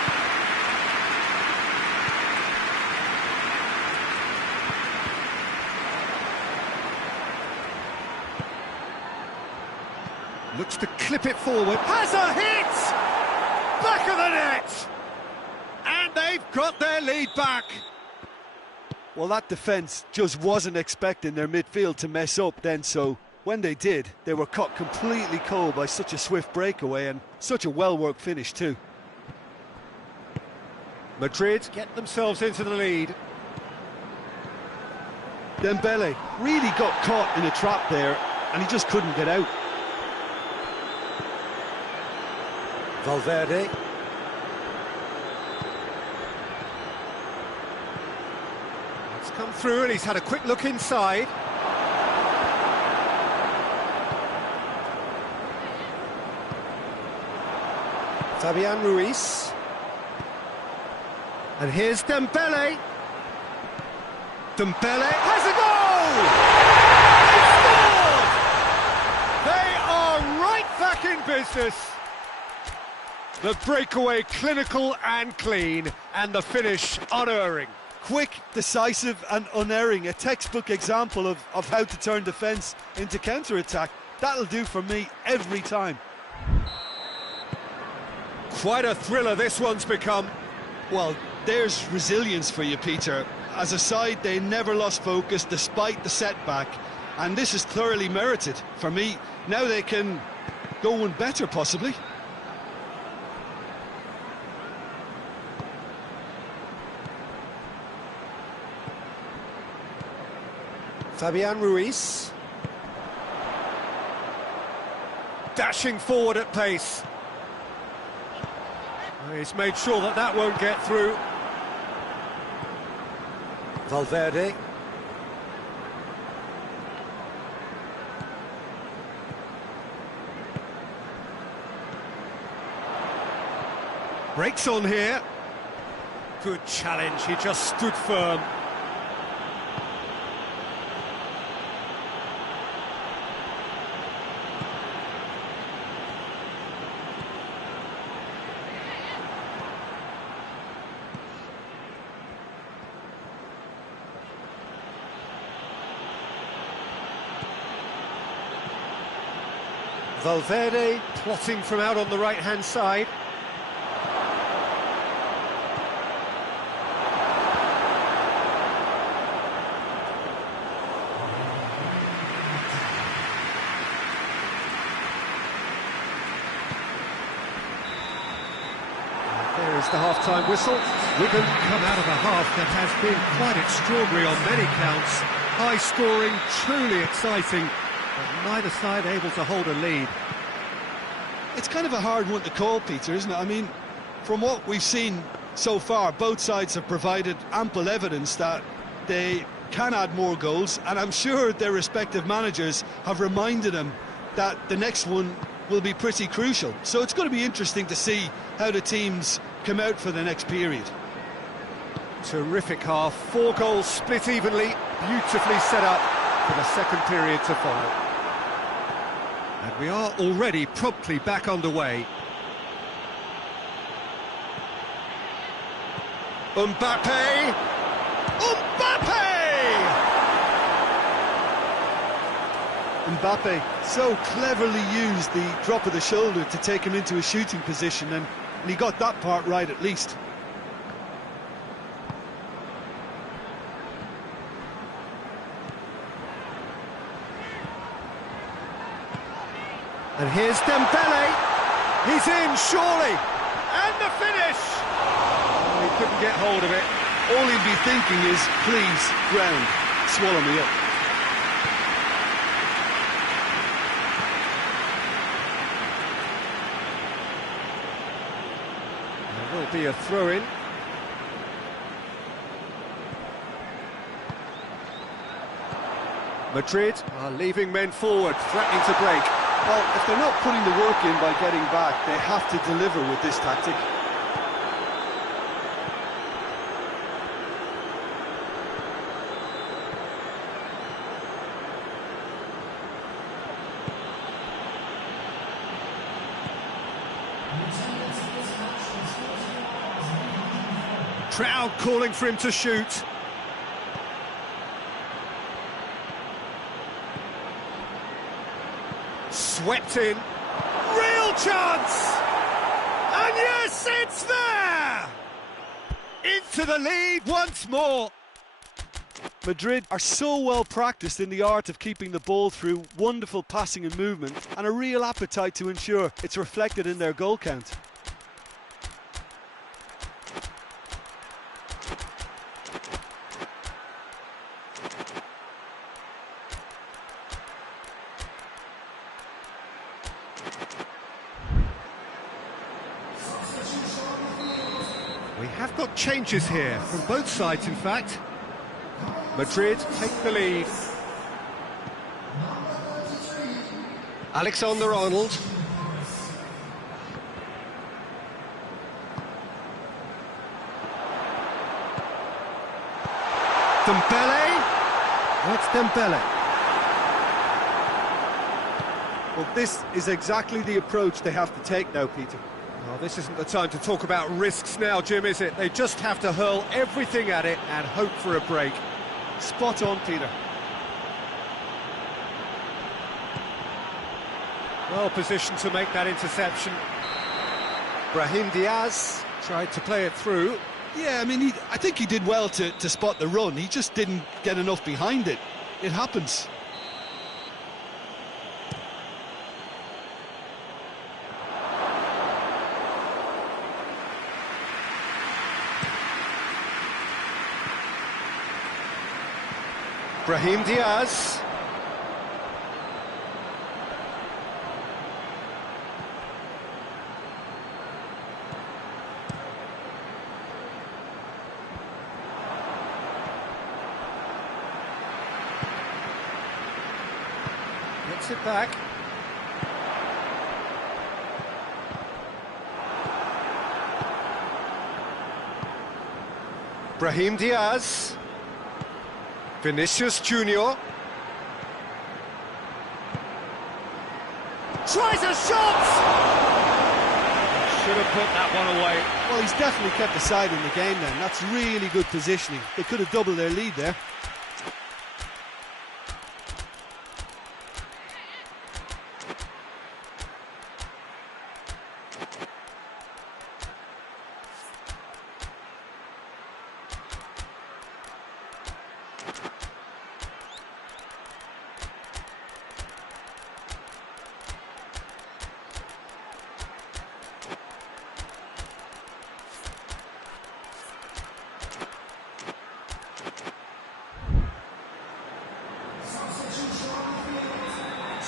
Looks to clip it forward. Has a hit! Back of the net! And they've got their lead back. Well, that defence just wasn't expecting their midfield to mess up then, so when they did, they were caught completely cold by such a swift breakaway and such a well-worked finish too. Madrid get themselves into the lead. Dembele really got caught in a trap there, and he just couldn't get out. Valverde. It's come through and he's had a quick look inside. Fabian Ruiz. And here's Dembele. Dembele has a goal! They are right back in business. The breakaway clinical and clean, and the finish unerring. Quick, decisive and unerring, a textbook example of how to turn defence into counter-attack. That'll do for me every time. Quite a thriller this one's become. Well, there's resilience for you, Peter. As a side, they never lost focus despite the setback, and this is thoroughly merited. For me, now they can go one better, possibly. Fabian Ruiz. Dashing forward at pace. He's made sure that that won't get through. Valverde. Breaks on here. Good challenge, he just stood firm. Valverde plotting from out on the right-hand side. There is the half-time whistle. Wigan come out of a half that has been quite extraordinary on many counts. High-scoring, truly exciting, but neither side able to hold a lead. It's kind of a hard one to call, Peter, isn't it? I mean, from what we've seen so far, both sides have provided ample evidence that they can add more goals, and I'm sure their respective managers have reminded them that the next one will be pretty crucial. So it's going to be interesting to see how the teams come out for the next period. Terrific half, 4 goals split evenly, beautifully set up for the second period to follow. And we are already promptly back underway. Mbappe! Mbappe so cleverly used the drop of the shoulder to take him into a shooting position, and he got that part right at least. And here's Dembele. He's in, surely. And the finish! Oh, he couldn't get hold of it. All he'd be thinking is, please, ground, swallow me up. There will be a throw-in. Madrid are leaving men forward, threatening to break. Well, if they're not putting the work in by getting back, they have to deliver with this tactic. Crowd calling for him to shoot. Swept in. Real chance! And yes, it's there! Into the lead once more. Madrid are so well practiced in the art of keeping the ball through wonderful passing and movement, and a real appetite to ensure it's reflected in their goal count. We have got changes here, from both sides in fact. Madrid take the lead. Alexander-Arnold. Dembele. That's Dembele. Well, this is exactly the approach they have to take now, Peter. Oh, this isn't the time to talk about risks now, Jim, is it? They just have to hurl everything at it and hope for a break. Spot on, Peter. Well positioned to make that interception. Brahim Diaz tried to play it through. Yeah, I mean, I think he did well to spot the run. He just didn't get enough behind it. It happens. Brahim Diaz. Gets it back. Brahim Diaz. Vinicius Junior. Tries a shot! Should have put that one away. Well, he's definitely kept the side in the game then. That's really good positioning. They could have doubled their lead there.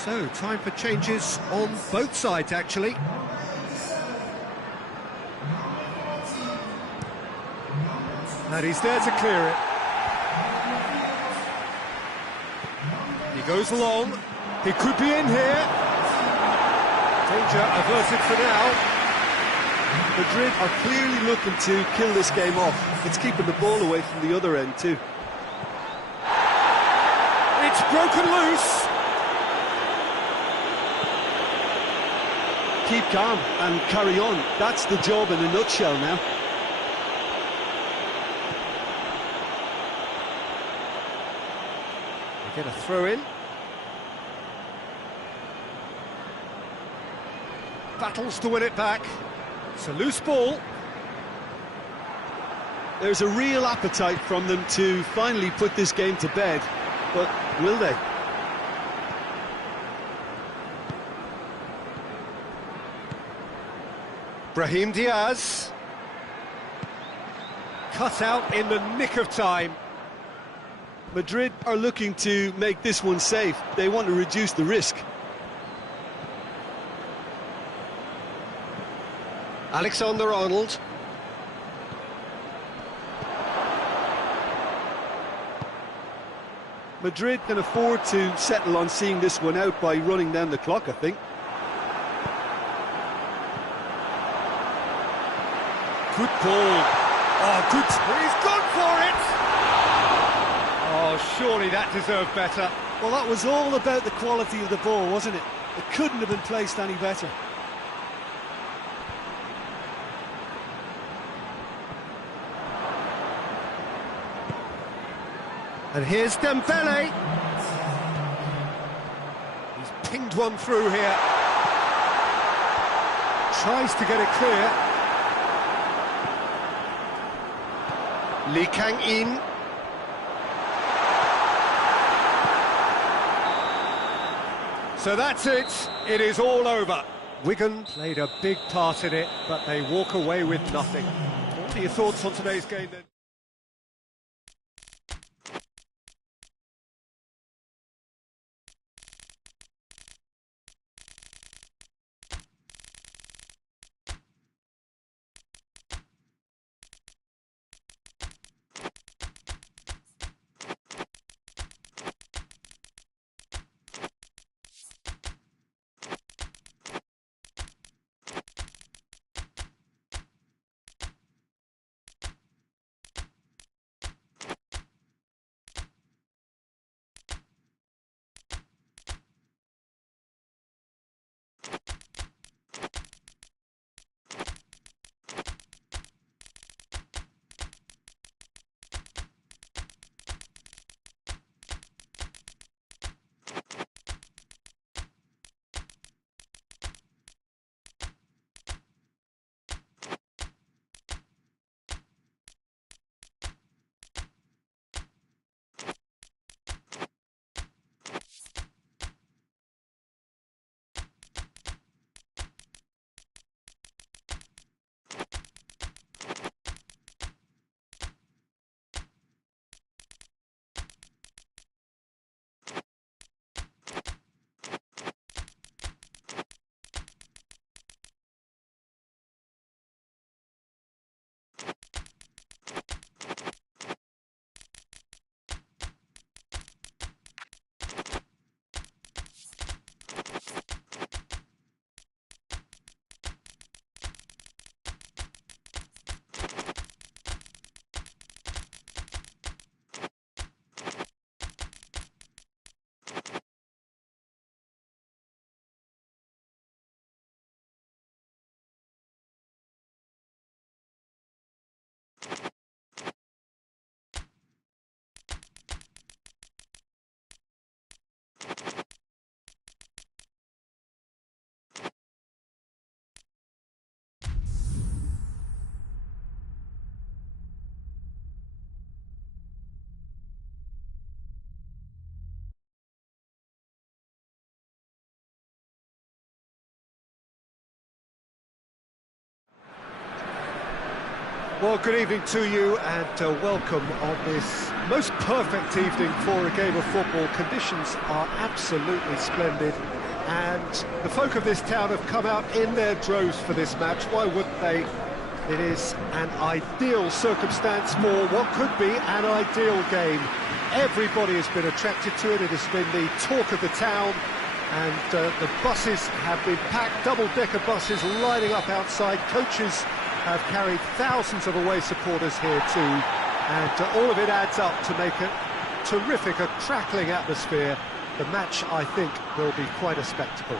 So, time for changes on both sides, actually. And he's there to clear it. He goes along. He could be in here. Danger averted for now. Madrid are clearly looking to kill this game off. It's keeping the ball away from the other end too. It's broken loose. Keep calm and carry on. That's the job in a nutshell now. They get a throw in. Battles to win it back. It's a loose ball. There's a real appetite from them to finally put this game to bed, but will they? Brahim Diaz. Cut out in the nick of time. Madrid are looking to make this one safe. They want to reduce the risk. Alexander-Arnold. Madrid can afford to settle on seeing this one out by running down the clock, I think. Good ball. Oh, good. He's gone for it. Oh, surely that deserved better. Well, that was all about the quality of the ball, wasn't it? It couldn't have been placed any better. And here's Dembele. He's pinged one through here. Tries to get it clear. Lee Kang-in. So that's it. It is all over. Wigan played a big part in it, but they walk away with nothing. What are your thoughts on today's game then? Well, good evening to you and welcome on this most perfect evening for a game of football. Conditions are absolutely splendid and the folk of this town have come out in their droves for this match. Why wouldn't they? It is an ideal circumstance for what could be an ideal game. Everybody has been attracted to it. It has been the talk of the town, and the buses have been packed, double-decker buses lining up outside. Coaches have carried thousands of away supporters here too, and all of it adds up to make a terrific, a crackling atmosphere. The match, I think, will be quite a spectacle.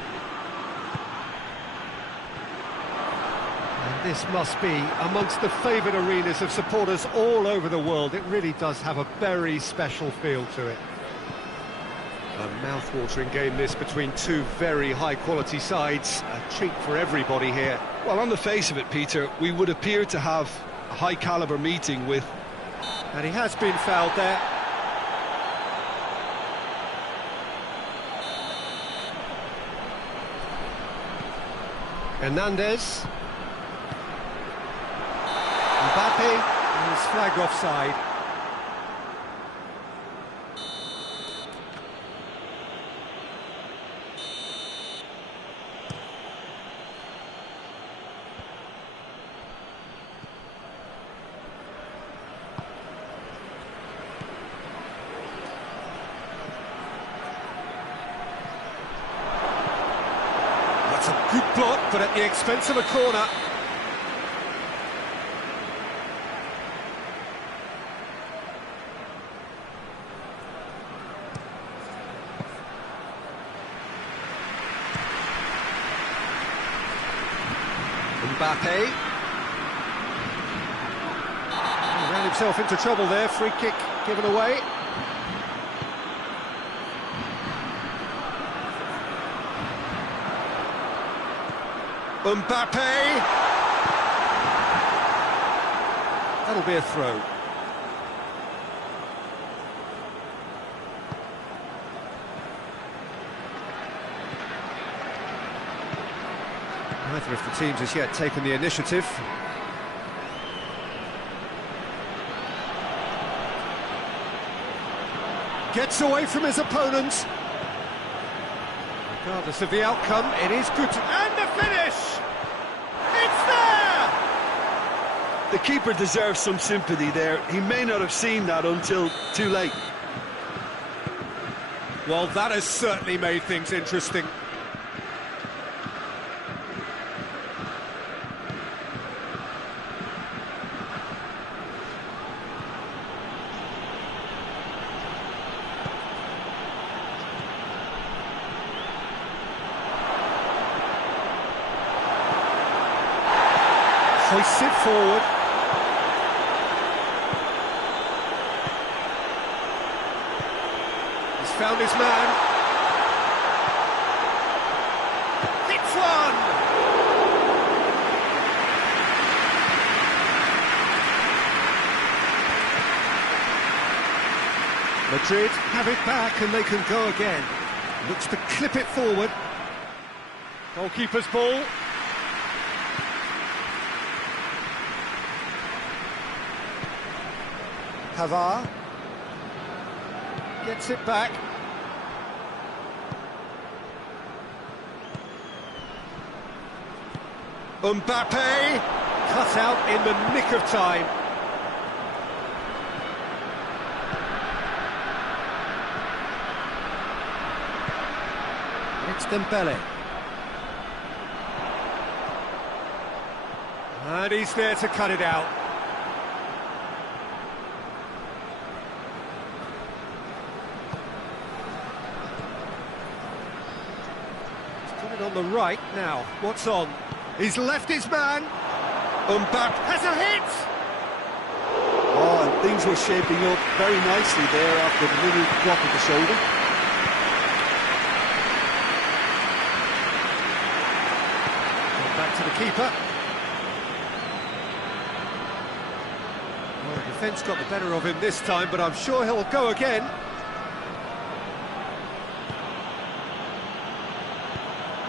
And this must be amongst the favoured arenas of supporters all over the world. It really does have a very special feel to it. A mouth-watering game this between two very high-quality sides. A treat for everybody here. Well, on the face of it, Peter, we would appear to have a high-caliber meeting with... And he has been fouled there. Hernandez. Mbappe is flagged offside. That's a good block, but at the expense of a corner. Mbappe. He ran himself into trouble there, free kick given away. Mbappe! That'll be a throw. Neither of the teams has yet taken the initiative. Gets away from his opponent. Regardless of the outcome, it is good to... And the finish! It's there! The keeper deserves some sympathy there. He may not have seen that until too late. Well, that has certainly made things interesting. Hoists it forward. He's found his man. Hits one! Madrid have it back and they can go again. Looks to clip it forward. Goalkeeper's ball. Pavard gets it back. Mbappe cut out in the nick of time. It's Dembele. And he's there to cut it out. On the right now, what's on? He's left his man. Mbappe has a hit. Oh, and things were shaping up very nicely there after the little drop of the shoulder. Back to the keeper. Well, the defence got the better of him this time, but I'm sure he'll go again.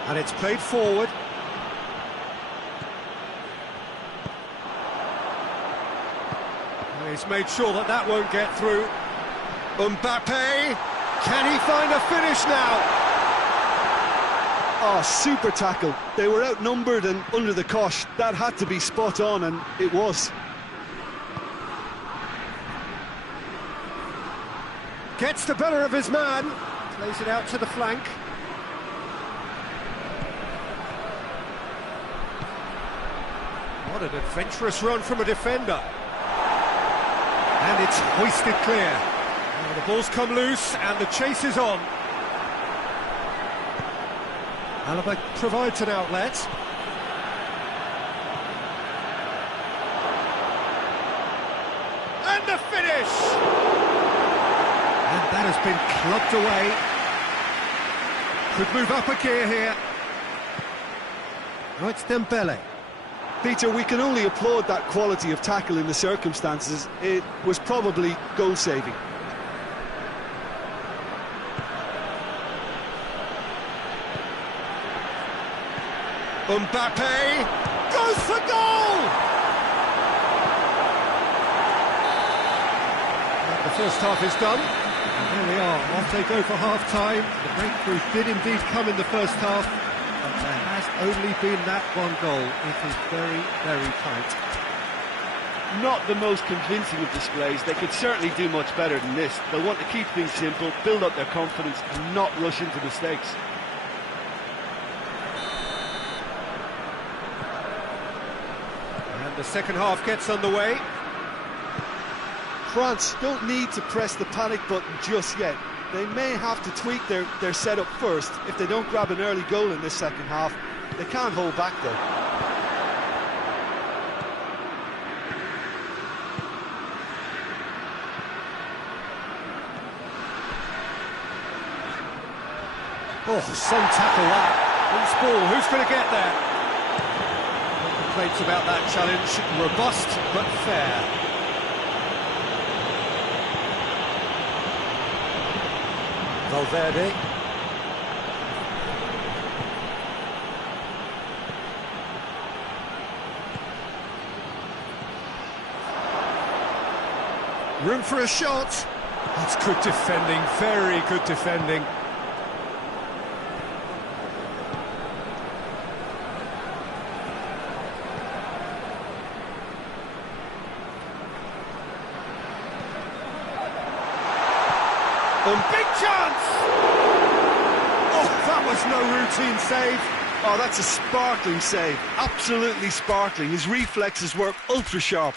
And it's played forward. He's made sure that that won't get through. Mbappe, can he find a finish now? Oh, super tackle. They were outnumbered and under the cosh. That had to be spot on, and it was. Gets the better of his man. Plays it out to the flank. What an adventurous run from a defender. And it's hoisted clear. Now the ball's come loose and the chase is on. Alaba provides an outlet. And the finish! And that has been clubbed away. Could move up a gear here. Oh, it's Dembele. Peter, we can only applaud that quality of tackle in the circumstances. It was probably goal-saving. Mbappe goes for goal! And the first half is done. And there we are, off they go for half-time. The breakthrough did indeed come in the first half, but there has only been that one goal. It is very, very tight. Not the most convincing of displays. They could certainly do much better than this. They'll want to keep things simple, build up their confidence and not rush into mistakes. And the second half gets underway. France don't need to press the panic button just yet. They may have to tweak their setup first. If they don't grab an early goal in this second half, they can't hold back though. Oh, some tackle that. Loose ball, who's going to get there? No complaints about that challenge. Robust, but fair. Valverde. Room for a shot. That's good defending, very good defending. Big chance! Oh, that was no routine save. Oh, that's a sparkling save. Absolutely sparkling. His reflexes were ultra sharp.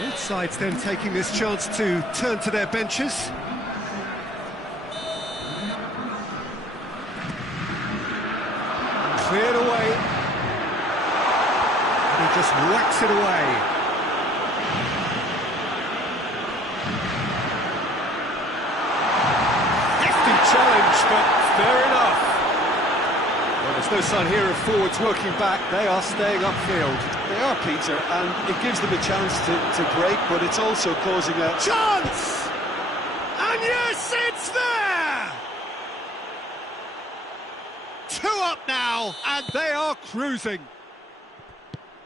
Both sides then taking this chance to turn to their benches. Cleared away. And he just whacks it away. Hefty challenge, but fair enough. Well, there's no sign here of forwards working back. They are staying upfield. They are, Peter, and it gives them a chance to break, but it's also causing a chance! And yes, it's there! 2 up now, and they are cruising.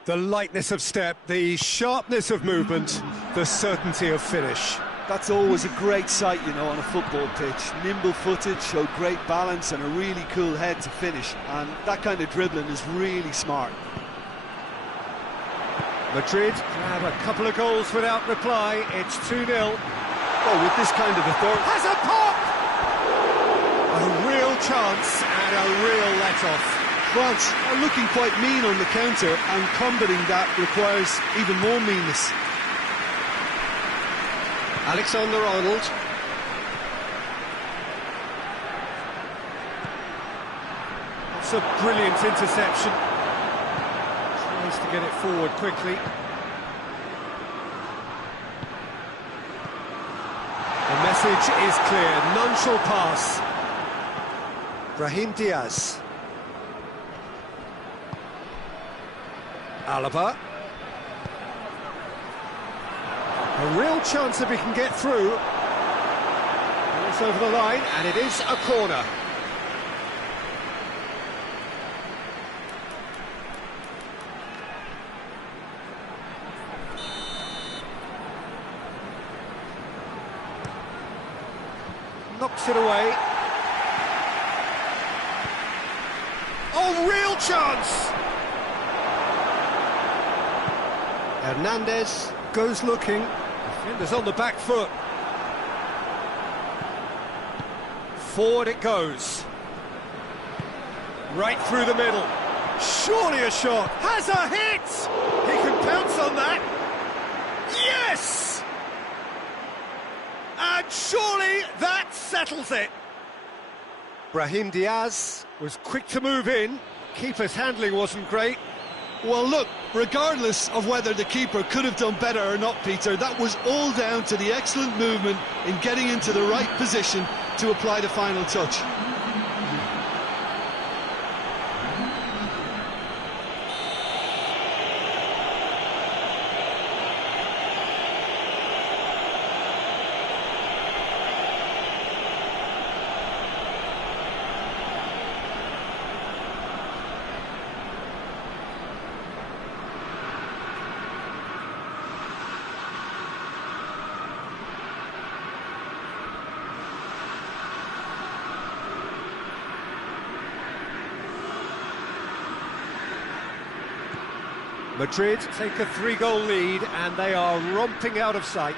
The lightness of step, the sharpness of movement, the certainty of finish. That's always a great sight, you know, on a football pitch. Nimble-footed, showed great balance and a really cool head to finish, and that kind of dribbling is really smart. Madrid grab a couple of goals without reply. It's 2-0. Oh, with this kind of authority. Has a pop! A real chance and a real let-off. France are looking quite mean on the counter, and combating that requires even more meanness. Alexander-Arnold. It's a brilliant interception. Tries to get it forward quickly. The message is clear, none shall pass. Brahim Diaz. Alaba. A real chance if he can get through. It's over the line, and it is a corner. Knocks it away. Oh, real chance! Hernandez goes looking. Defender's on the back foot. Forward it goes. Right through the middle. Surely a shot. Has a hit! He can pounce on that. Yes! And surely that settles it. Brahim Diaz was quick to move in. Keeper's handling wasn't great. Well, look, regardless of whether the keeper could have done better or not, Peter, that was all down to the excellent movement in getting into the right position to apply the final touch. Madrid take a 3-goal lead and they are romping out of sight.